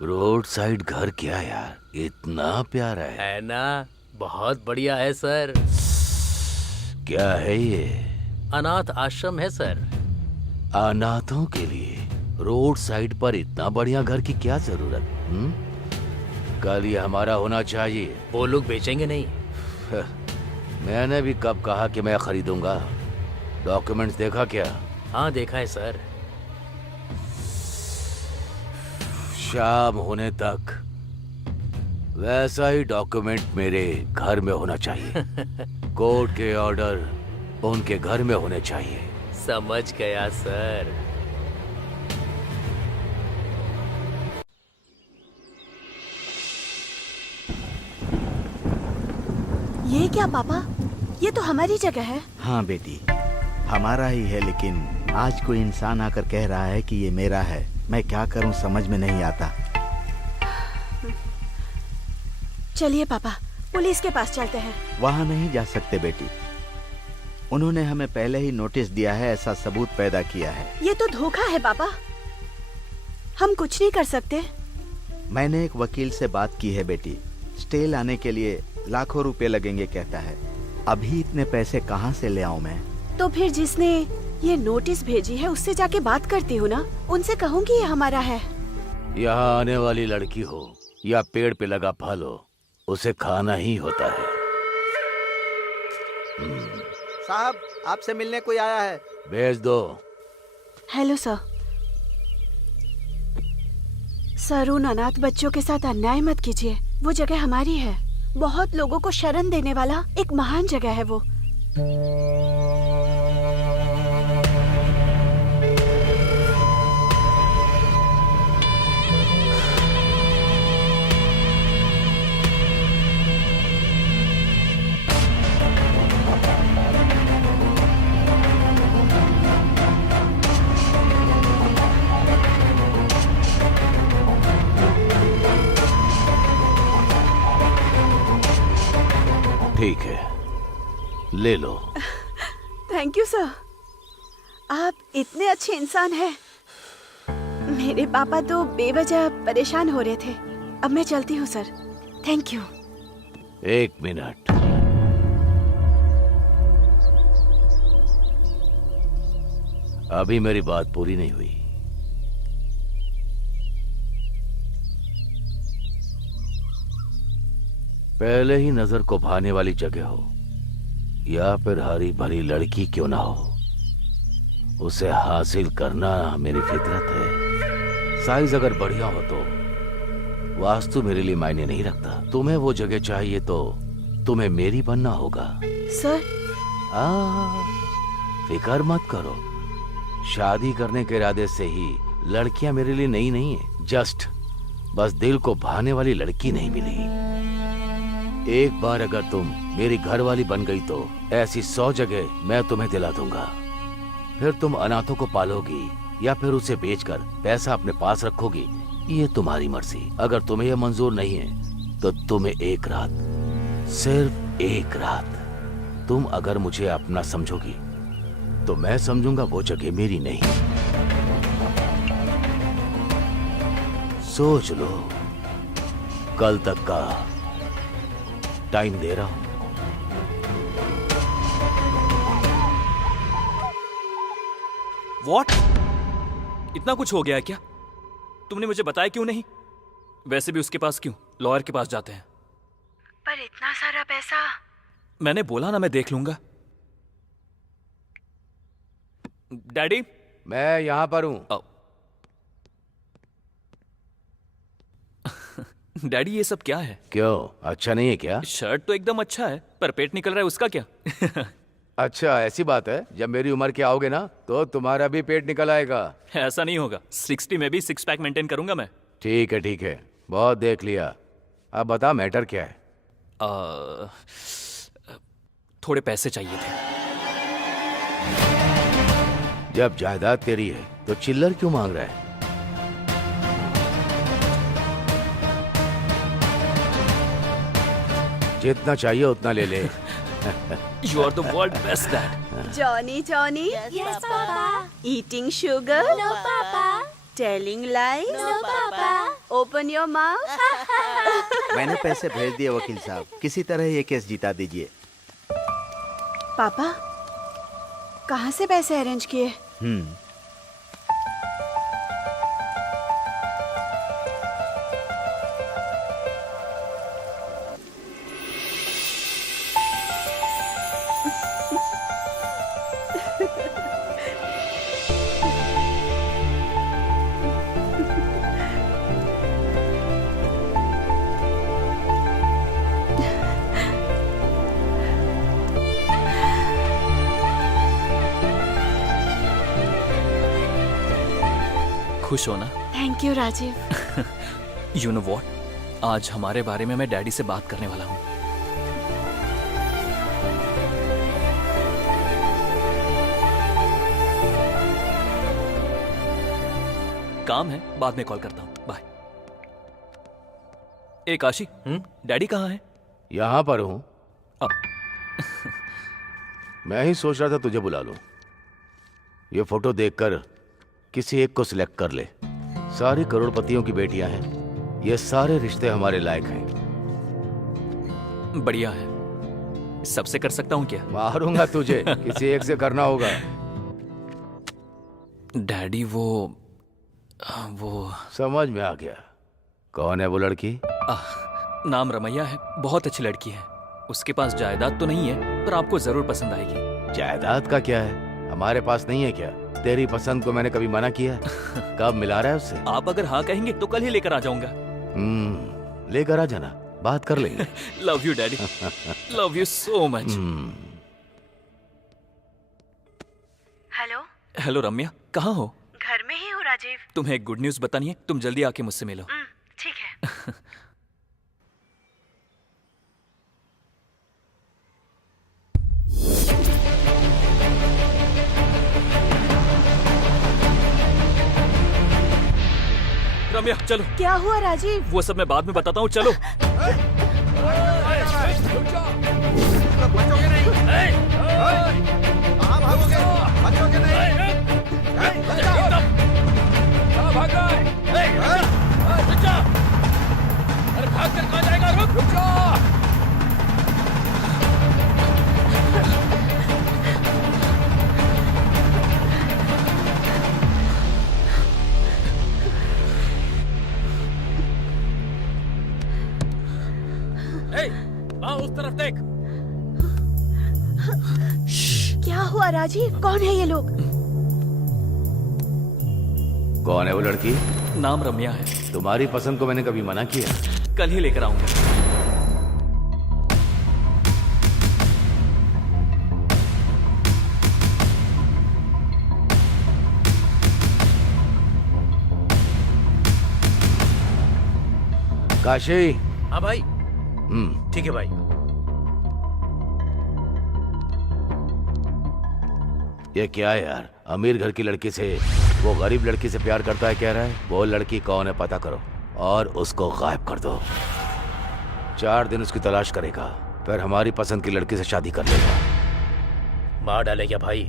रोड साइड घर क्या यार, इतना प्यारा है ना? बहुत बढ़िया है सर। क्या है ये? अनाथ आश्रम है सर। अनाथों के लिए रोड साइड पर इतना बढ़िया घर की क्या जरूरत? कल ये हमारा होना चाहिए। वो लोग बेचेंगे नहीं। मैंने भी कब कहा कि मैं खरीदूंगा? डॉक्यूमेंट्स देखा क्या? हाँ देखा है सर। शाम होने तक वैसा ही डॉक्यूमेंट मेरे घर में होना चाहिए। कोर्ट के ऑर्डर उनके घर में होने चाहिए। समझ गया सर। ये क्या पापा? ये तो हमारी जगह है। हाँ बेटी, हमारा ही है, लेकिन आज कोई इंसान आकर कह रहा है कि ये मेरा है। मैं क्या करूं समझ में नहीं आता। चलिए पापा, पुलिस के पास चलते हैं। वहाँ नहीं जा सकते बेटी, उन्होंने हमें पहले ही नोटिस दिया है, ऐसा सबूत पैदा किया है। ये तो धोखा है पापा, हम कुछ नहीं कर सकते। मैंने एक वकील से बात की है बेटी, स्टे लाने के लिए लाखों रुपए लगेंगे कहता है। अभी इतने पैसे कहाँ से ले आऊं मैं? तो फिर जिसने ये नोटिस भेजी है उससे जाके बात करती हूँ ना, उनसे कहूँगी ये हमारा है। यहाँ आने वाली लड़की हो या पेड़ पे लगा फल हो, उसे खाना ही होता है। साहब, आपसे मिलने कोई आया है। भेज दो। Hello sir. सर, उन अनाथ बच्चों के साथ अन्याय मत कीजिए। वो जगह हमारी है। बहुत लोगों को शरण देने वाला एक महान जगह है वो। ले लो। थैंक यू सर, आप इतने अच्छे इंसान हैं। मेरे पापा तो बेवजह परेशान हो रहे थे। अब मैं चलती हूँ सर, थैंक यू। 1 मिनट। अभी मेरी बात पूरी नहीं हुई। पहले ही नजर को भाने वाली जगह हो या फिर हरी भरी लड़की क्यों ना हो, उसे हासिल करना मेरी फितरत है। साइज अगर बढ़िया हो तो वास्तु मेरे लिए मायने नहीं रखता। तुम्हें वो जगह चाहिए तो तुम्हें मेरी बनना होगा। सर फिक्र मत करो, शादी करने के इरादे से ही लड़कियां मेरे लिए नई नहीं है। जस्ट बस दिल को भाने वाली लड़की नहीं मिली। एक बार अगर तुम मेरी घरवाली बन गई तो ऐसी 100 जगह मैं तुम्हें दिला दूंगा। फिर तुम अनाथों को पालोगी या फिर उसे बेचकर पैसा अपने पास रखोगी, ये तुम्हारी मर्जी। अगर तुम्हें यह मंजूर नहीं है तो तुम्हें एक रात, सिर्फ एक रात, तुम अगर मुझे अपना समझोगी तो मैं समझूंगा वो जगह मेरी नहीं। सोच लो, कल तक का टाइम दे रहा हूं। What? इतना कुछ हो गया है क्या? तुमने मुझे बताया क्यों नहीं? वैसे भी उसके पास क्यों, लॉयर के पास जाते हैं। पर इतना सारा पैसा। मैंने बोला ना मैं देख लूंगा। डैडी, मैं यहां पर हूं। डैडी ये सब क्या है? क्यों, अच्छा नहीं है क्या? शर्ट तो एकदम अच्छा है, पर पेट निकल रहा है, उसका क्या? अच्छा ऐसी बात है, जब मेरी उम्र के आओगे ना तो तुम्हारा भी पेट निकल आएगा। ऐसा नहीं होगा, 60 में भी 6 पैक मेंटेन करूंगा मैं। ठीक है, बहुत देख लिया। अब बता मैटर क्या है? थोड़े पैसे चाहिए थे। जब जायदाद तेरी है तो चिल्लर क्यों मांग रहा है? जितना चाहिए उतना ले ले। You are the world best dad. Johnny, Yes, Papa. eating sugar, No, Papa. telling lies, No, Papa. open your mouth. मैंने पैसे भेज दिए वकील साहब, किसी तरह ये केस जिता दीजिए। पापा, कहाँ से पैसे अरेंज किए? खुश हो ना? Thank you Rajeev. You know what? आज हमारे बारे में मैं डैडी से बात करने वाला हूँ। काम है, बाद में कॉल करता हूँ, बाय। ए काशी, डैडी कहाँ है? यहां पर हूं। मैं ही सोच रहा था तुझे बुला लूं। ये फोटो देखकर किसी एक को सिलेक्ट कर ले। सारी करोड़पतियों की बेटियां हैं, ये सारे रिश्ते हमारे लायक हैं। बढ़िया है, सबसे कर सकता हूँ क्या? मारूंगा तुझे, किसी एक से करना होगा। डैडी वो समझ में आ गया। कौन है वो लड़की? नाम रमैया है, बहुत अच्छी लड़की है। उसके पास जायदाद तो नहीं है, पर आपको जरूर पसंद आएगी। जायदाद का क्या है, हमारे पास नहीं है क्या? तेरी पसंद को मैंने कभी मना किया? कब मिला रहा है उससे? आप अगर हाँ कहेंगे तो कल ही लेकर आ जाऊंगा। लेकर आ जाना, बात कर लेंगे। Love you daddy, love you so much. Hello, hello Ramya, कहाँ हो? घर में ही हूँ राजीव। तुम्हें एक गुड न्यूज बतानी है, तुम जल्दी आके मुझसे मिलो। ठीक है। रम्या चलो। क्या हुआ राजीव? वो सब मैं बाद में बताता हूँ, चलो। कहाँ भागोगे? बचोगे नहीं? लग जाओ। भाग रहा है? रुक जा! अरे भाग कर कहाँ जाएगा? रुक जा! उस तरफ देख। क्या हुआ राजीव? कौन है ये लोग? कौन है वो लड़की? नाम रम्या है। तुम्हारी पसंद को मैंने कभी मना किया? कल ही लेकर आऊंगा। काशी। हाँ भाई। ठीक है भाई। ये क्या है यार? अमीर घर की लड़की से वो गरीब लड़की से प्यार करता है कह रहा है। वो लड़की कौन है पता करो और उसको गायब कर दो। 4 दिन उसकी तलाश करेगा, फिर हमारी पसंद की लड़की से शादी कर लेगा। मार डालेगा भाई।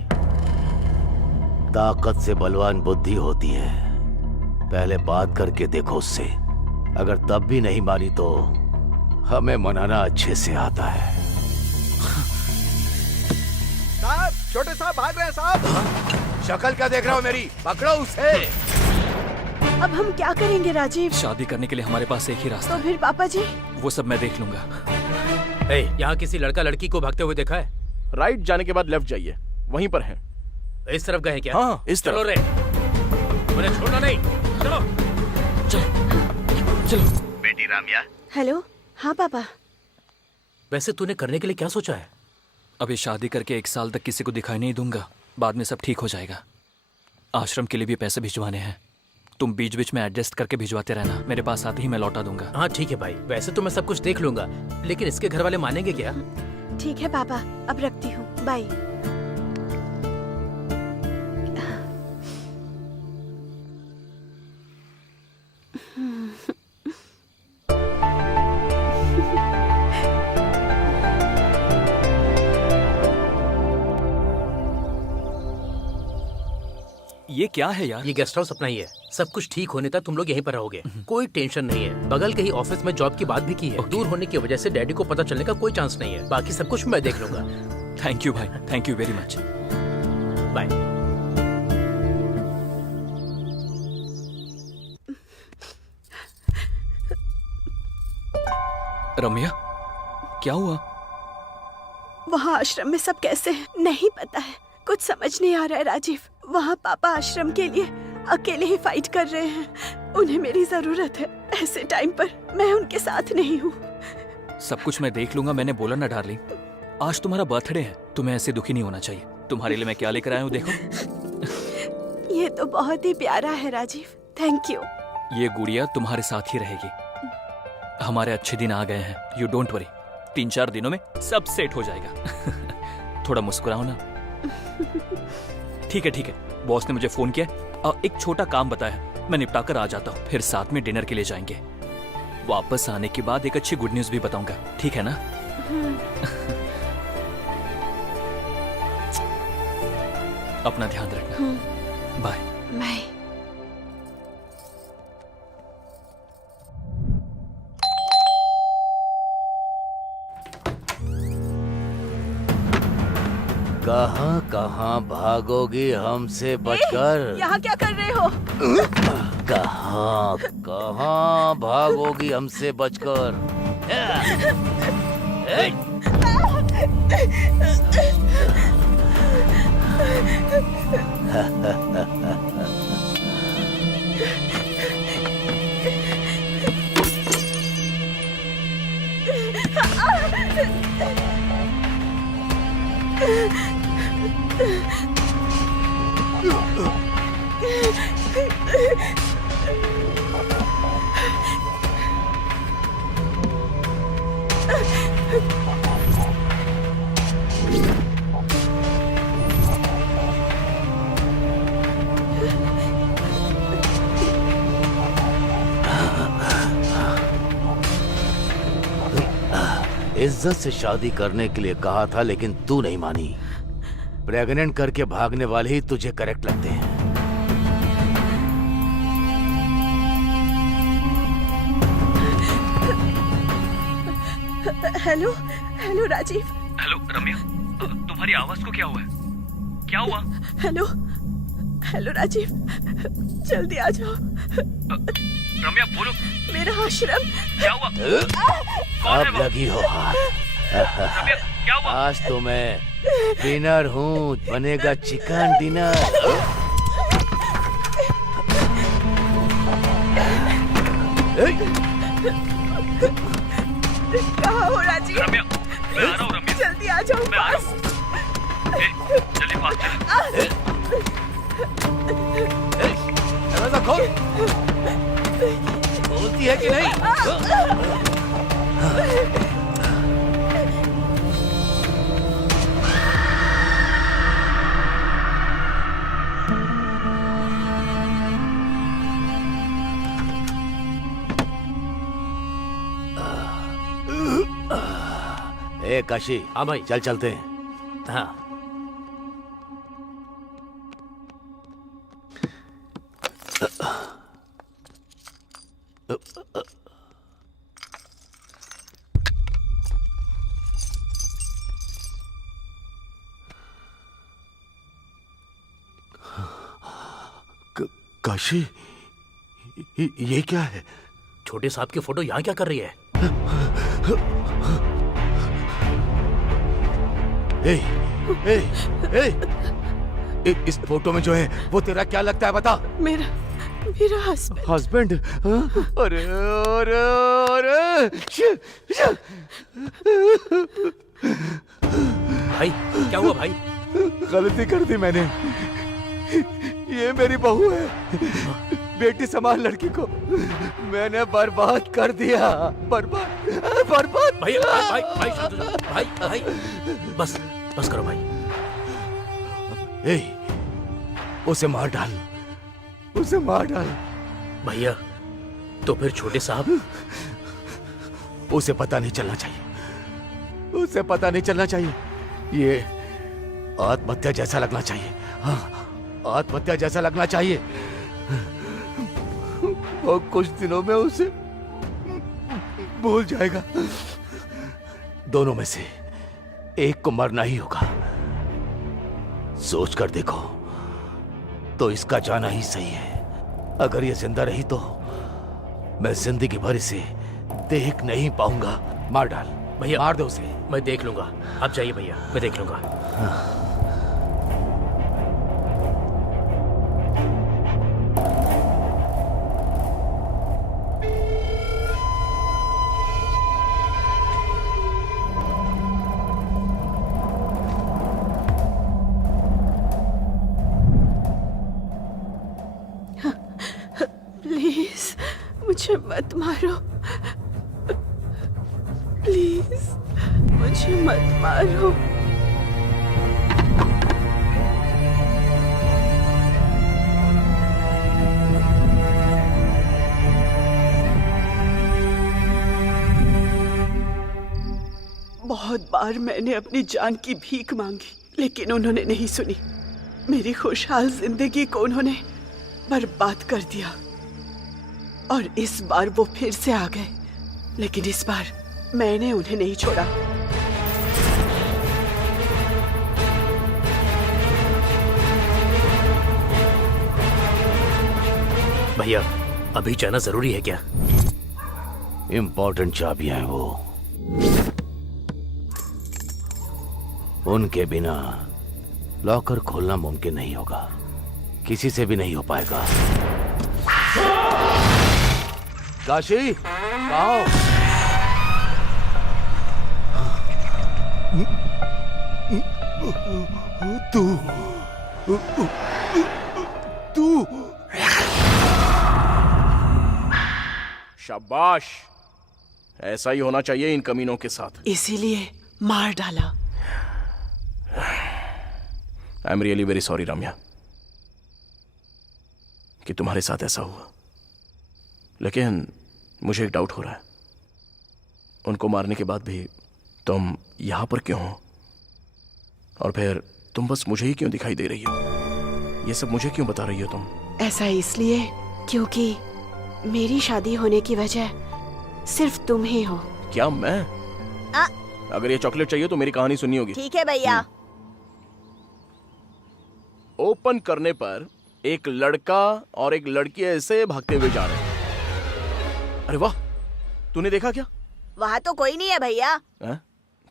ताकत से बलवान बुद्धि होती है। पहले बात करके देखो उससे, अगर तब भी नहीं मानी तो हमें मनाना अच्छे से आता है। साहब, छोटे साहब भाग रहे हैं साहब। शक्ल क्या देख रहे हो मेरी? पकड़ो उसे। अब हम क्या करेंगे राजीव? शादी करने के लिए हमारे पास एक ही रास्ता तो फिर पापा जी? वो सब मैं देख लूंगा। यहाँ किसी लड़का लड़की को भागते हुए देखा है? राइट जाने के बाद लेफ्ट जाइए, वहीं पर है। इस तरफ गए क्या? हाँ, इस तरफ। चलो रे, मुझे छोड़ना नहीं। चलो चलो। बेटी रामिया। हेलो। हाँ पापा। वैसे तूने करने के लिए क्या सोचा है? अभी शादी करके 1 साल तक किसी को दिखाई नहीं दूंगा, बाद में सब ठीक हो जाएगा। आश्रम के लिए भी पैसे भिजवाने हैं, तुम बीच बीच में एडजस्ट करके भिजवाते रहना। मेरे पास आते ही मैं लौटा दूंगा। हाँ ठीक है भाई, वैसे तो मैं सब कुछ देख लूंगा, लेकिन इसके घर वाले मानेंगे क्या? ठीक है पापा, अब रखती हूँ, बाय। ये क्या है यार? ये गेस्ट हाउस अपना ही है। सब कुछ ठीक होने तक तुम लोग यहीं पर रहोगे, कोई टेंशन नहीं है। बगल के ही ऑफिस में जॉब की बात भी की है। दूर होने की वजह से डैडी को पता चलने का कोई चांस नहीं है। बाकी सब कुछ मैं देख लूंगा। थैंक यू भाई, thank you very much. Bye. Ramya, क्या हुआ? वहाँ आश्रम में सब कैसे हैं? नहीं पता है, कुछ समझ नहीं आ रहा है राजीव। वहाँ पापा आश्रम के लिए अकेले ही फाइट कर रहे हैं। उन्हें मेरी जरूरत है। ऐसे टाइम पर मैं उनके साथ नहीं हूँ। सब कुछ मैं देख लूंगा। मैंने बोला ना डार्लिंग, आज तुम्हारा बर्थडे है, तुम्हें ऐसे दुखी नहीं होना चाहिए। तुम्हारे लिए मैं क्या लेकर आया हूँ देखो। ये तो बहुत ही प्यारा है राजीव, थैंक यू। ये गुड़िया तुम्हारे साथ ही रहेगी। हमारे अच्छे दिन आ गए हैं, यू डोंट वरी। 3-4 दिनों में सब सेट हो जाएगा। थोड़ा मुस्कुराओ ना। ठीक है ठीक है, बॉस ने मुझे फोन किया, एक छोटा काम बताया, मैं निपटा कर आ जाता हूँ, फिर साथ में डिनर के लिए जाएंगे। वापस आने के बाद एक अच्छी गुड न्यूज भी बताऊंगा, ठीक है ना? अपना ध्यान रखना। Bye bye. कहाँ कहाँ भागोगी हमसे बचकर? यहाँ क्या कर रहे हो? कहाँ कहाँ भागोगी हमसे बचकर? इज्जत से शादी करने के लिए कहा था, लेकिन तू नहीं मानी। प्रेग्नेंट करके भागने वाले ही तुझे करेक्ट लगते हैं। Hello hello Rajeev. Hello Ramya, तुम्हारी आवाज को क्या हुआ है? क्या हुआ? हेलो हेलो राजीव, जल्दी आ जाओ। रम्या बोलो, मेरा आश्रम। क्या हुआ? कौन है अब वो? लगी हो हाथ। रम्या क्या हुआ? आज तो मैं डिनर हूँ, बनेगा चिकन डिनर। कहाँ हो राजीव? रम्या मैं आ रहा हूँ। रम्या जल्दी आ जाओ मैं आ रहा पास। जल्दी पास चल। दरवाजा खोल। बोलती है कि नहीं? ए काशी, हाँ भाई। चल चलते हैं। हाँ। काशी, ये क्या है? छोटे साहब की फोटो यहाँ क्या कर रही है? ए, ए, ए, इस फोटो में जो है वो तेरा क्या लगता है बता? मेरा हस्बैंड। हस्बैंड? अरे अरे अरे भाई क्या हुआ भाई? गलती कर दी मैंने। ये मेरी बहू है, बेटी समान लड़की को मैंने बर्बाद कर दिया। बर्बाद। भाई भाई भाई भाई शांत हो जाओ। भाई भाई बस बस करो भाई। ए, उसे मार डाल, उसे मार डाल। भैया तो फिर छोटे साहब? उसे पता नहीं चलना चाहिए, उसे पता नहीं चलना चाहिए। ये आत्महत्या जैसा लगना चाहिए। हाँ, आत्महत्या जैसा लगना चाहिए। और कुछ दिनों में उसे भूल जाएगा। दोनों में से एक को मरना ही होगा। सोच कर देखो तो इसका जाना ही सही है। अगर ये जिंदा रही तो मैं जिंदगी भर इसे देख नहीं पाऊंगा। मार डाल भैया, मार दो उसे। मैं देख लूंगा, आप जाइए भैया, मैं देख लूंगा। प्लीज मुझे मत मारो, प्लीज मुझे मत मारो। बहुत बार मैंने अपनी जान की भीख मांगी, लेकिन उन्होंने नहीं सुनी। मेरी खुशहाल जिंदगी को उन्होंने बर्बाद कर दिया। और इस बार वो फिर से आ गए, लेकिन इस बार मैंने उन्हें नहीं छोड़ा। भैया अभी जाना जरूरी है क्या? इंपॉर्टेंट चाबियां हैं वो, उनके बिना लॉकर खोलना मुमकिन नहीं होगा, किसी से भी नहीं हो पाएगा। काशी, कहाँ हो? तू शाबाश, ऐसा ही होना चाहिए इन कमीनों के साथ। इसीलिए मार डाला। I am really very sorry Ramya कि तुम्हारे साथ ऐसा हुआ, लेकिन मुझे एक डाउट हो रहा है। उनको मारने के बाद भी तुम यहाँ पर क्यों हो? और फिर तुम बस मुझे ही क्यों दिखाई दे रही हो? ये सब मुझे क्यों बता रही हो तुम? ऐसा इसलिए क्योंकि मेरी शादी होने की वजह सिर्फ तुम ही हो। क्या मैं? आ, अगर ये चॉकलेट चाहिए तो मेरी कहानी सुननी होगी। ठीक है भैया। ओपन करने पर एक लड़का और एक लड़की ऐसे भागते हुए जा रहे हैं। अरे वाह, तूने देखा क्या? वहाँ तो कोई नहीं है भैया। है?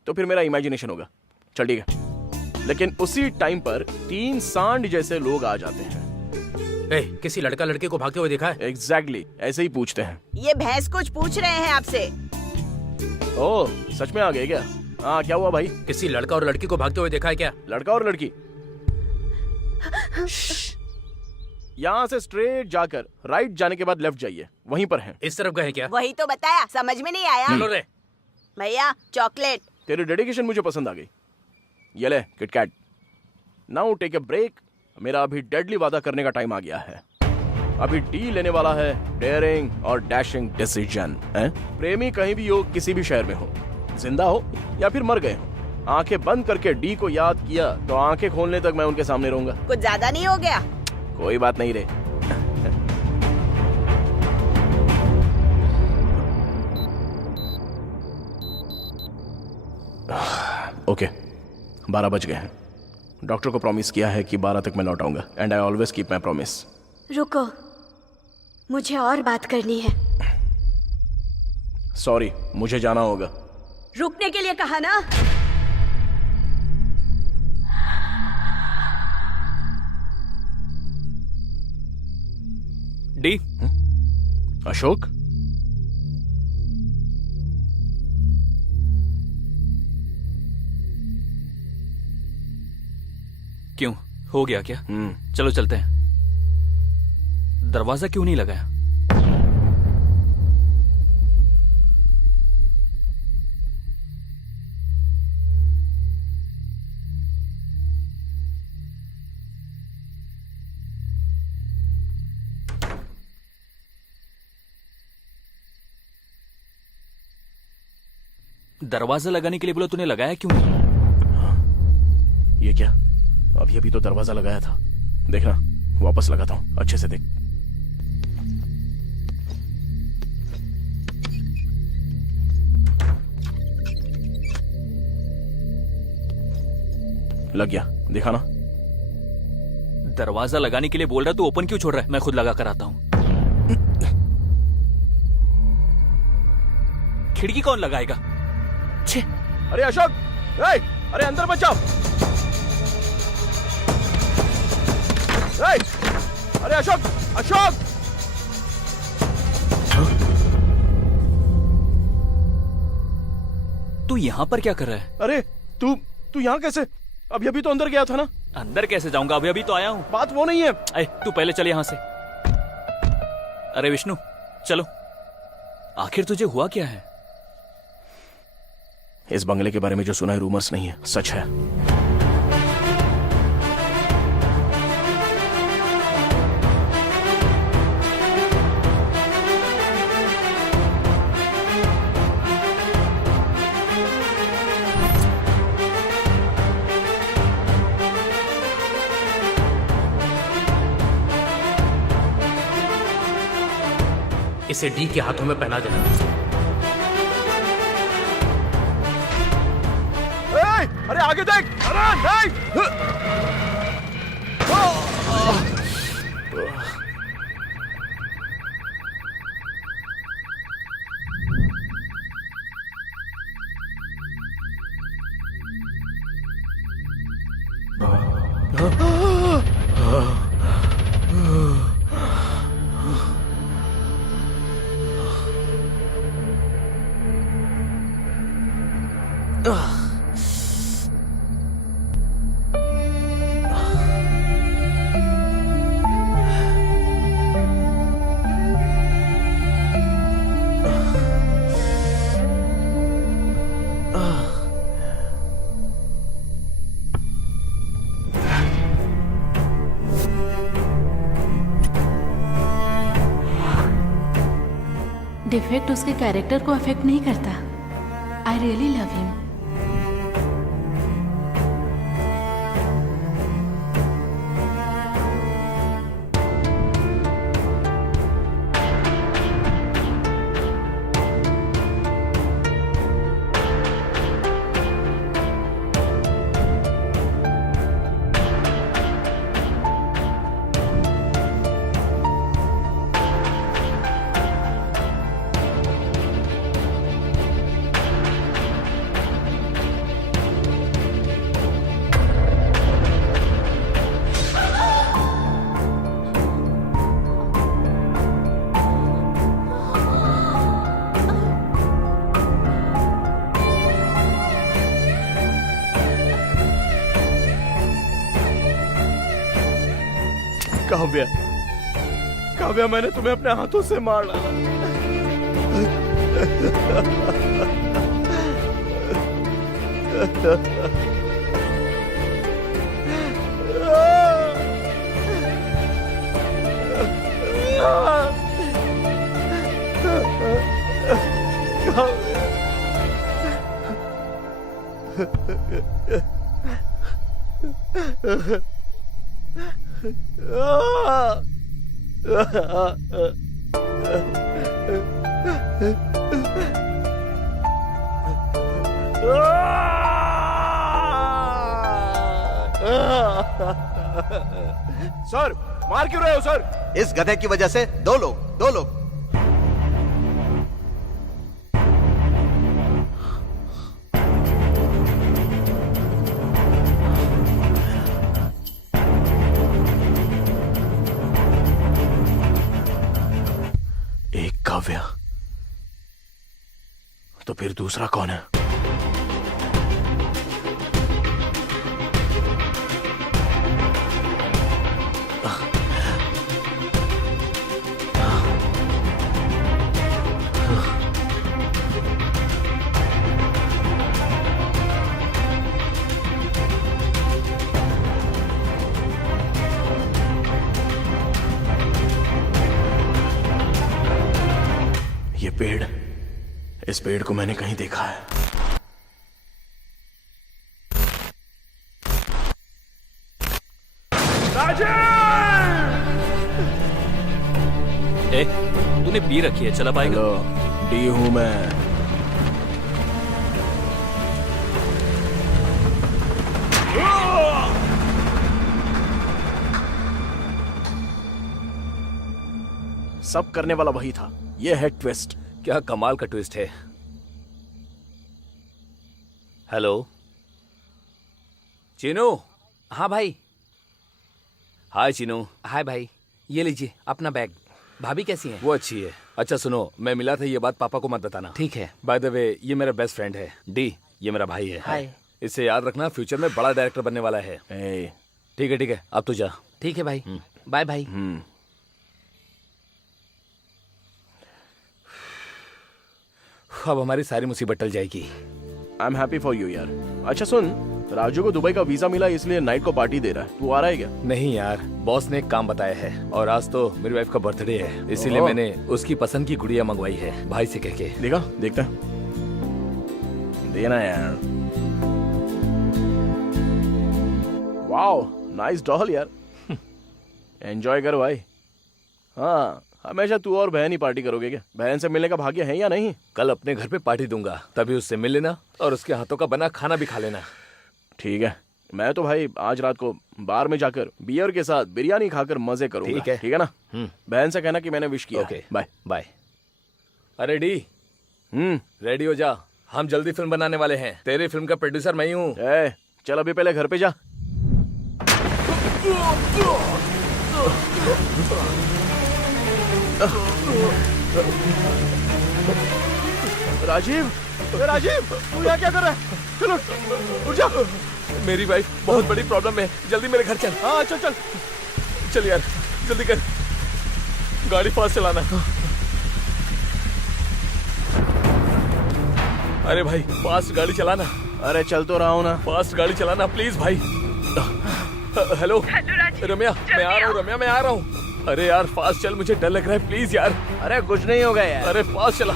तो फिर मेरा इमेजिनेशन होगा। चल ठीक है। लेकिन उसी टाइम पर 3 सांड जैसे लोग आ जाते हैं। किसी लड़का लड़के को भागते हुए देखा है? एग्जैक्टली, ऐसे ही पूछते हैं। ये भैंस कुछ पूछ रहे हैं आपसे। ओह, सच में आ गए क्या? हाँ, क्या हुआ भाई? किसी लड़का और लड़की को भागते हुए देखा है क्या? लड़का और लड़की? यहाँ से स्ट्रेट जाकर राइट जाने के बाद लेफ्ट जाइए, वहीं पर हैं। इस तरफ गए क्या? वही तो बताया, समझ में नहीं आया। चलो रे। भैया चॉकलेट। तेरी डेडिकेशन मुझे पसंद आ गई। ये ले KitKat. Now take a break. मेरा अभी डेडली वादा करने का टाइम आ गया है। अभी डी लेने वाला है डेयरिंग और डैशिंग डिसीजन। प्रेमी कहीं भी हो, किसी भी शहर में हो, जिंदा हो या फिर मर गए हो, आंखें बंद करके डी को याद किया तो आंखें खोलने तक मैं उनके सामने रहूंगा। कुछ ज्यादा नहीं हो गया? कोई बात नहीं रे। ओके, 12 बज गए हैं। डॉक्टर को प्रॉमिस किया है कि 12 तक मैं लौट आऊंगा and I always keep my promise. रुको, मुझे और बात करनी है। सॉरी, मुझे जाना होगा। रुकने के लिए कहा ना। डी, अशोक, क्यों, हो गया क्या? चलो चलते हैं। दरवाजा क्यों नहीं लगाया? दरवाजा लगाने के लिए बोला, तूने लगाया क्यों नहीं? ये क्या? अभी अभी तो दरवाजा लगाया था। देखना, वापस लगाता हूं, अच्छे से देख। लग गया, देखा ना? दरवाजा लगाने के लिए बोल रहा, तू ओपन क्यों छोड़ रहा है? मैं खुद लगा कर आता हूं। खिड़की कौन लगाएगा? छे। अरे अशोक, अरे अंदर मत जाओ। अरे अशोक, अशोक! तू यहां पर क्या कर रहा है? अरे तू यहां कैसे? अभी अभी तो अंदर गया था ना। अंदर कैसे जाऊंगा? अभी अभी तो आया हूं। बात वो नहीं है। तू पहले चल यहां से। अरे विष्णु, चलो। आखिर तुझे हुआ क्या है? इस बंगले के बारे में जो सुना है रूमर्स नहीं है, सच है। इसे डी के हाथों में पहना देना। अरे आगे देख! डिफेक्ट उसके कैरेक्टर को अफेक्ट नहीं करता। I really love him. Kavya, Kavya, मैंने तुम्हें अपने हाथों से मार डाला। सर, मार क्यों रहे हो सर? इस गधे की वजह से दो लोग। एक काव्या, तो फिर दूसरा कौन है? ये पेड़, इस पेड़ को मैंने कहीं देखा है। ए, तूने पी रखी है, चला पाएगा? हेलो, डी हूं मैं। सब करने वाला वही था। ये है ट्विस्ट। क्या कमाल का ट्विस्ट है। हेलो चीनू। हाँ भाई। हाय चीनू। हाय भाई, ये लीजिए अपना बैग। भाभी कैसी हैं? वो अच्छी है। अच्छा सुनो, मैं मिला था, ये बात पापा को मत बताना। ठीक है। बाय द वे, ये मेरा बेस्ट फ्रेंड है डी। ये मेरा भाई है। हाय। इससे याद रखना, फ्यूचर में बड़ा डायरेक्टर बनने वाला है। ठीक है, अब तू जा। ठीक है भाई, बाय भाई। अब हमारी सारी मुसीबत टल जाएगी। I am happy for you यार। अच्छा सुन, राजू को दुबई का वीजा मिला, इसलिए नाइट को पार्टी दे रहा है। तू आ रहा है क्या? नहीं यार, बॉस ने एक काम बताया है, और आज तो मेरी वाइफ का बर्थडे है, इसीलिए ओह। मैंने उसकी पसंद की गुड़िया मंगवाई है भाई से कह के। देखता है। देना यार। वाओ, नाइस डॉल यार। एंजॉय कर भाई। हाँ, हमेशा तू और बहन ही पार्टी करोगे क्या? बहन से मिलने का भाग्य है या नहीं? कल अपने घर पे पार्टी दूंगा, तभी उससे मिल लेना और उसके हाथों का बना खाना भी खा लेना। ठीक है, मैं तो भाई आज रात को बार में जाकर बियर के साथ बिरयानी खाकर मजे करूंगा। ठीक है ना? बहन से कहना कि मैंने विश किया। Okay, bye bye. अरे डी, रेडी हो जा, हम जल्दी फिल्म बनाने वाले हैं। तेरी फिल्म का प्रोड्यूसर मैं ही हूँ। चल अभी पहले घर पे जा। राजीव, राजीव, तू यहाँ क्या कर रहा है? चलो उठ जा। मेरी वाइफ बहुत बड़ी प्रॉब्लम में, जल्दी मेरे घर चल। हाँ चल चल चल यार, जल्दी कर, गाड़ी फास्ट चलाना। अरे भाई, फास्ट गाड़ी चलाना। अरे चल तो रहा हूँ ना। फास्ट गाड़ी चलाना प्लीज भाई। हेलो रम्या, मैं आ रहा हूँ। रम्या, मैं आ रहा हूँ। अरे यार फास्ट चल, मुझे डर लग रहा है, प्लीज यार। अरे कुछ नहीं होगा यार। अरे फास्ट चला।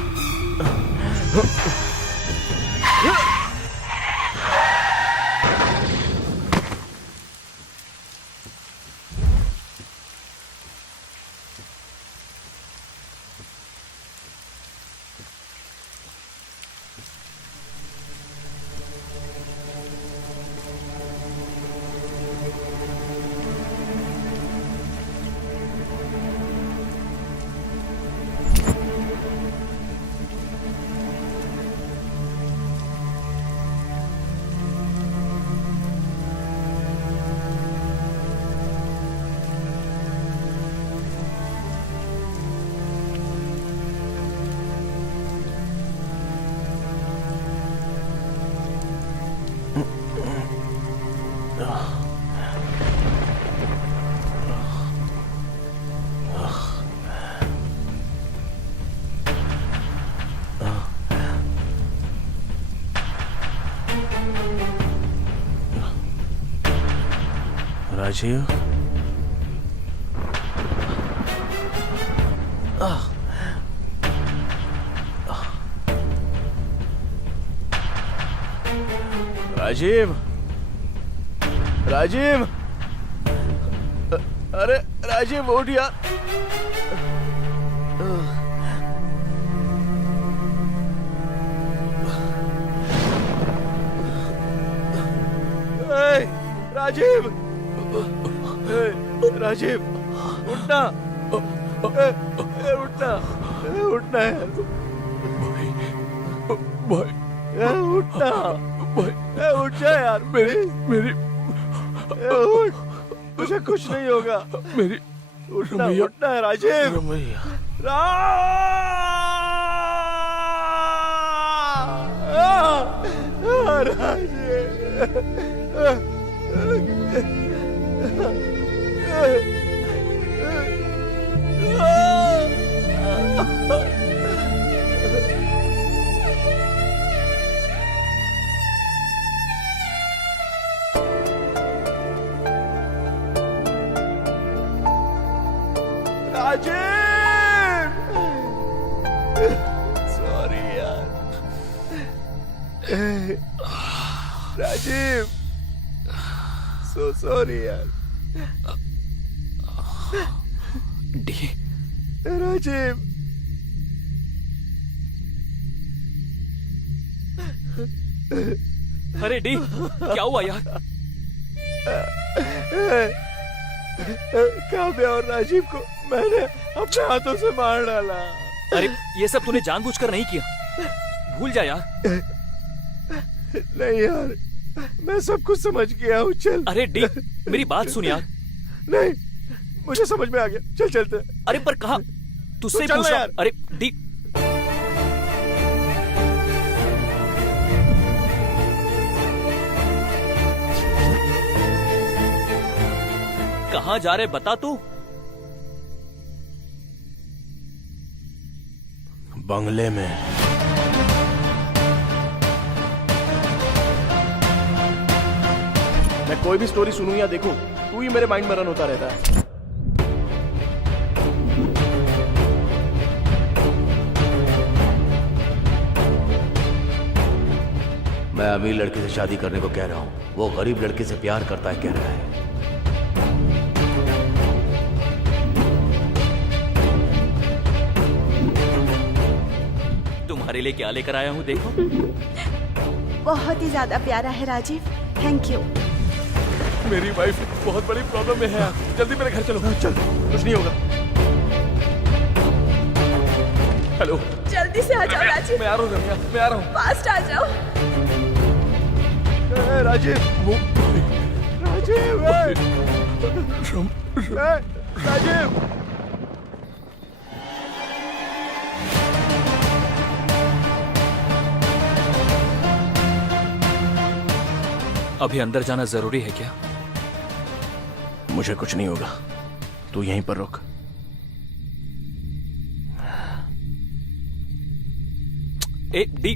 राजीव, राजीव, राजीव, अरे राजीव उठ यार। राजीव, राजीव उठना, उठना, उठना है भाई, उठना भाई, उठ जा यार। मेरी उठ, मुझे कुछ नहीं होगा। मेरी उठना, उठना है राजीव। सॉरी यार राजीव, सो सॉरी यार। डी, राजीव, अरे डी, क्या हुआ यार? काव्या और राजीव को मैंने अपने हाथों से मार डाला। अरे ये सब तूने जानबूझकर नहीं किया, भूल जा यार। नहीं यार, मैं सब कुछ समझ गया हूँ। चल। अरे डी, मेरी बात सुन यार। नहीं, मुझे समझ में आ गया। चल चलते। अरे पर कहा, तुझसे चल पूछ रहा। यार। अरे डी, कहाँ जा रहे बता तू? बंगले में। मैं कोई भी स्टोरी सुनूं या देखूं, तू ही मेरे माइंड में रन होता रहता है। मैं अमीर लड़के से शादी करने को कह रहा हूँ, वो गरीब लड़के से प्यार करता है कह रहा है। तुम्हारे लिए क्या लेकर आया हूँ देखो। बहुत ही ज्यादा प्यारा है राजीव, थैंक यू। मेरी वाइफ बहुत बड़ी प्रॉब्लम में है यार, जल्दी मेरे घर चलो। चल, कुछ नहीं होगा। हेलो, जल्दी से आ जाओ राजीव। मैं आ रहा हूँ रम्या, मैं आ रहा हूँ। फास्ट आ जाओ। राजीव, राजीव, राजीव। अभी अंदर जाना जरूरी है क्या? मुझे कुछ नहीं होगा, तू यहीं पर रुक। ए डी,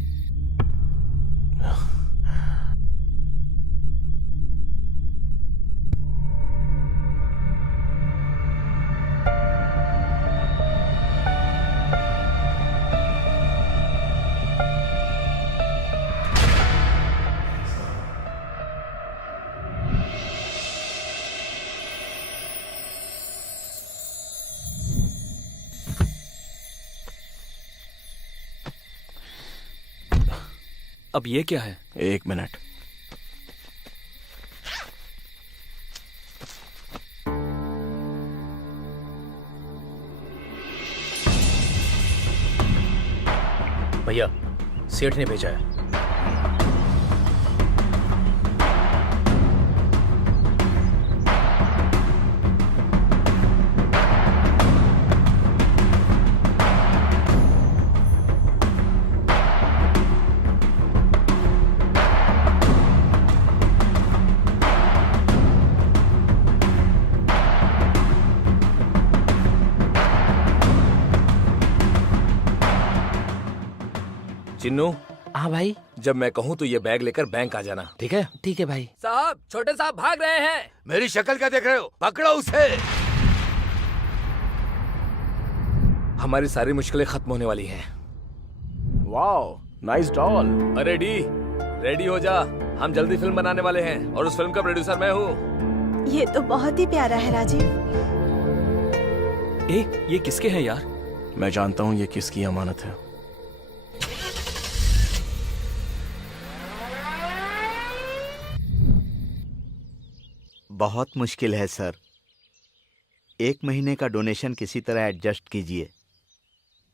अब ये क्या है? 1 मिनट। भैया, सेठ ने भेजा है। चिन्नू, हाँ भाई। जब मैं कहूँ तो ये बैग लेकर बैंक आ जाना, ठीक है? ठीक है भाई। साहब, छोटे साहब भाग रहे हैं। मेरी शक्ल क्या देख रहे हो? पकड़ो उसे। हमारी सारी मुश्किलें खत्म होने वाली हैं। Wow, nice doll. अरे डी, रेडी हो जा, हम जल्दी फिल्म बनाने वाले हैं और उस फिल्म का प्रोड्यूसर मैं हूँ। ये तो बहुत ही प्यारा है राजीव। ये किसके हैं यार? मैं जानता हूँ ये किसकी अमानत है। बहुत मुश्किल है सर। 1 महीने का डोनेशन किसी तरह एडजस्ट कीजिए।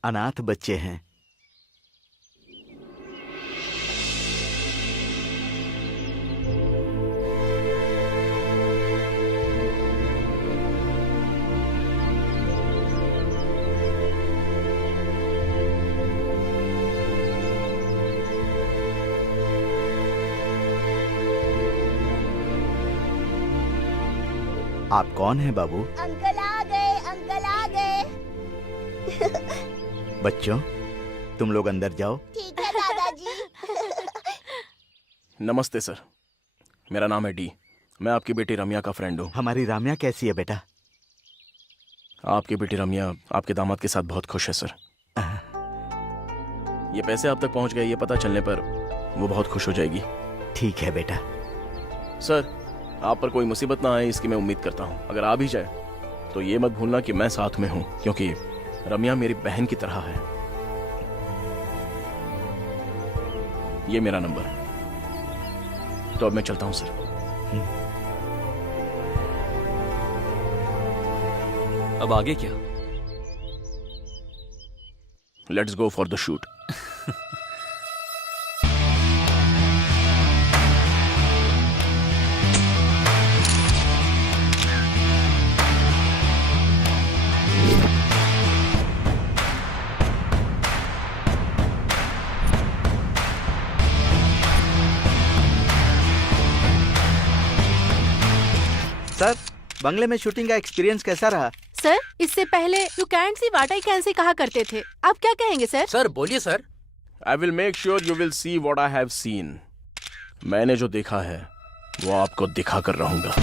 अनाथ बच्चे हैं। आप कौन हैं बाबू? अंकल आ गए, अंकल आ गए। बच्चों, तुम लोग अंदर जाओ। ठीक है दादाजी। नमस्ते सर, मेरा नाम है डी। मैं आपकी बेटी रम्या का फ्रेंड हूँ। हमारी राम्या कैसी है बेटा? आपकी बेटी रम्या आपके दामाद के साथ बहुत खुश है सर। ये पैसे आप तक पहुंच गए ये पता चलने पर वो बहुत खुश हो जाएगी। ठीक है बेटा। सर, आप पर कोई मुसीबत ना आए इसकी मैं उम्मीद करता हूँ। अगर आ भी जाए तो ये मत भूलना कि मैं साथ में हूँ, क्योंकि रम्या मेरी बहन की तरह है। ये मेरा नंबर है। तो अब मैं चलता हूँ सर। अब आगे क्या? Let's go for the shoot. Sir, बंगले में शूटिंग का एक्सपीरियंस कैसा रहा? सर, इससे पहले you can see what I can see कहा करते थे, आप क्या कहेंगे सर? सर बोलिए sir. I will make sure you will see what I have scene. मैंने जो देखा है वो आपको दिखा कर रहूंगा।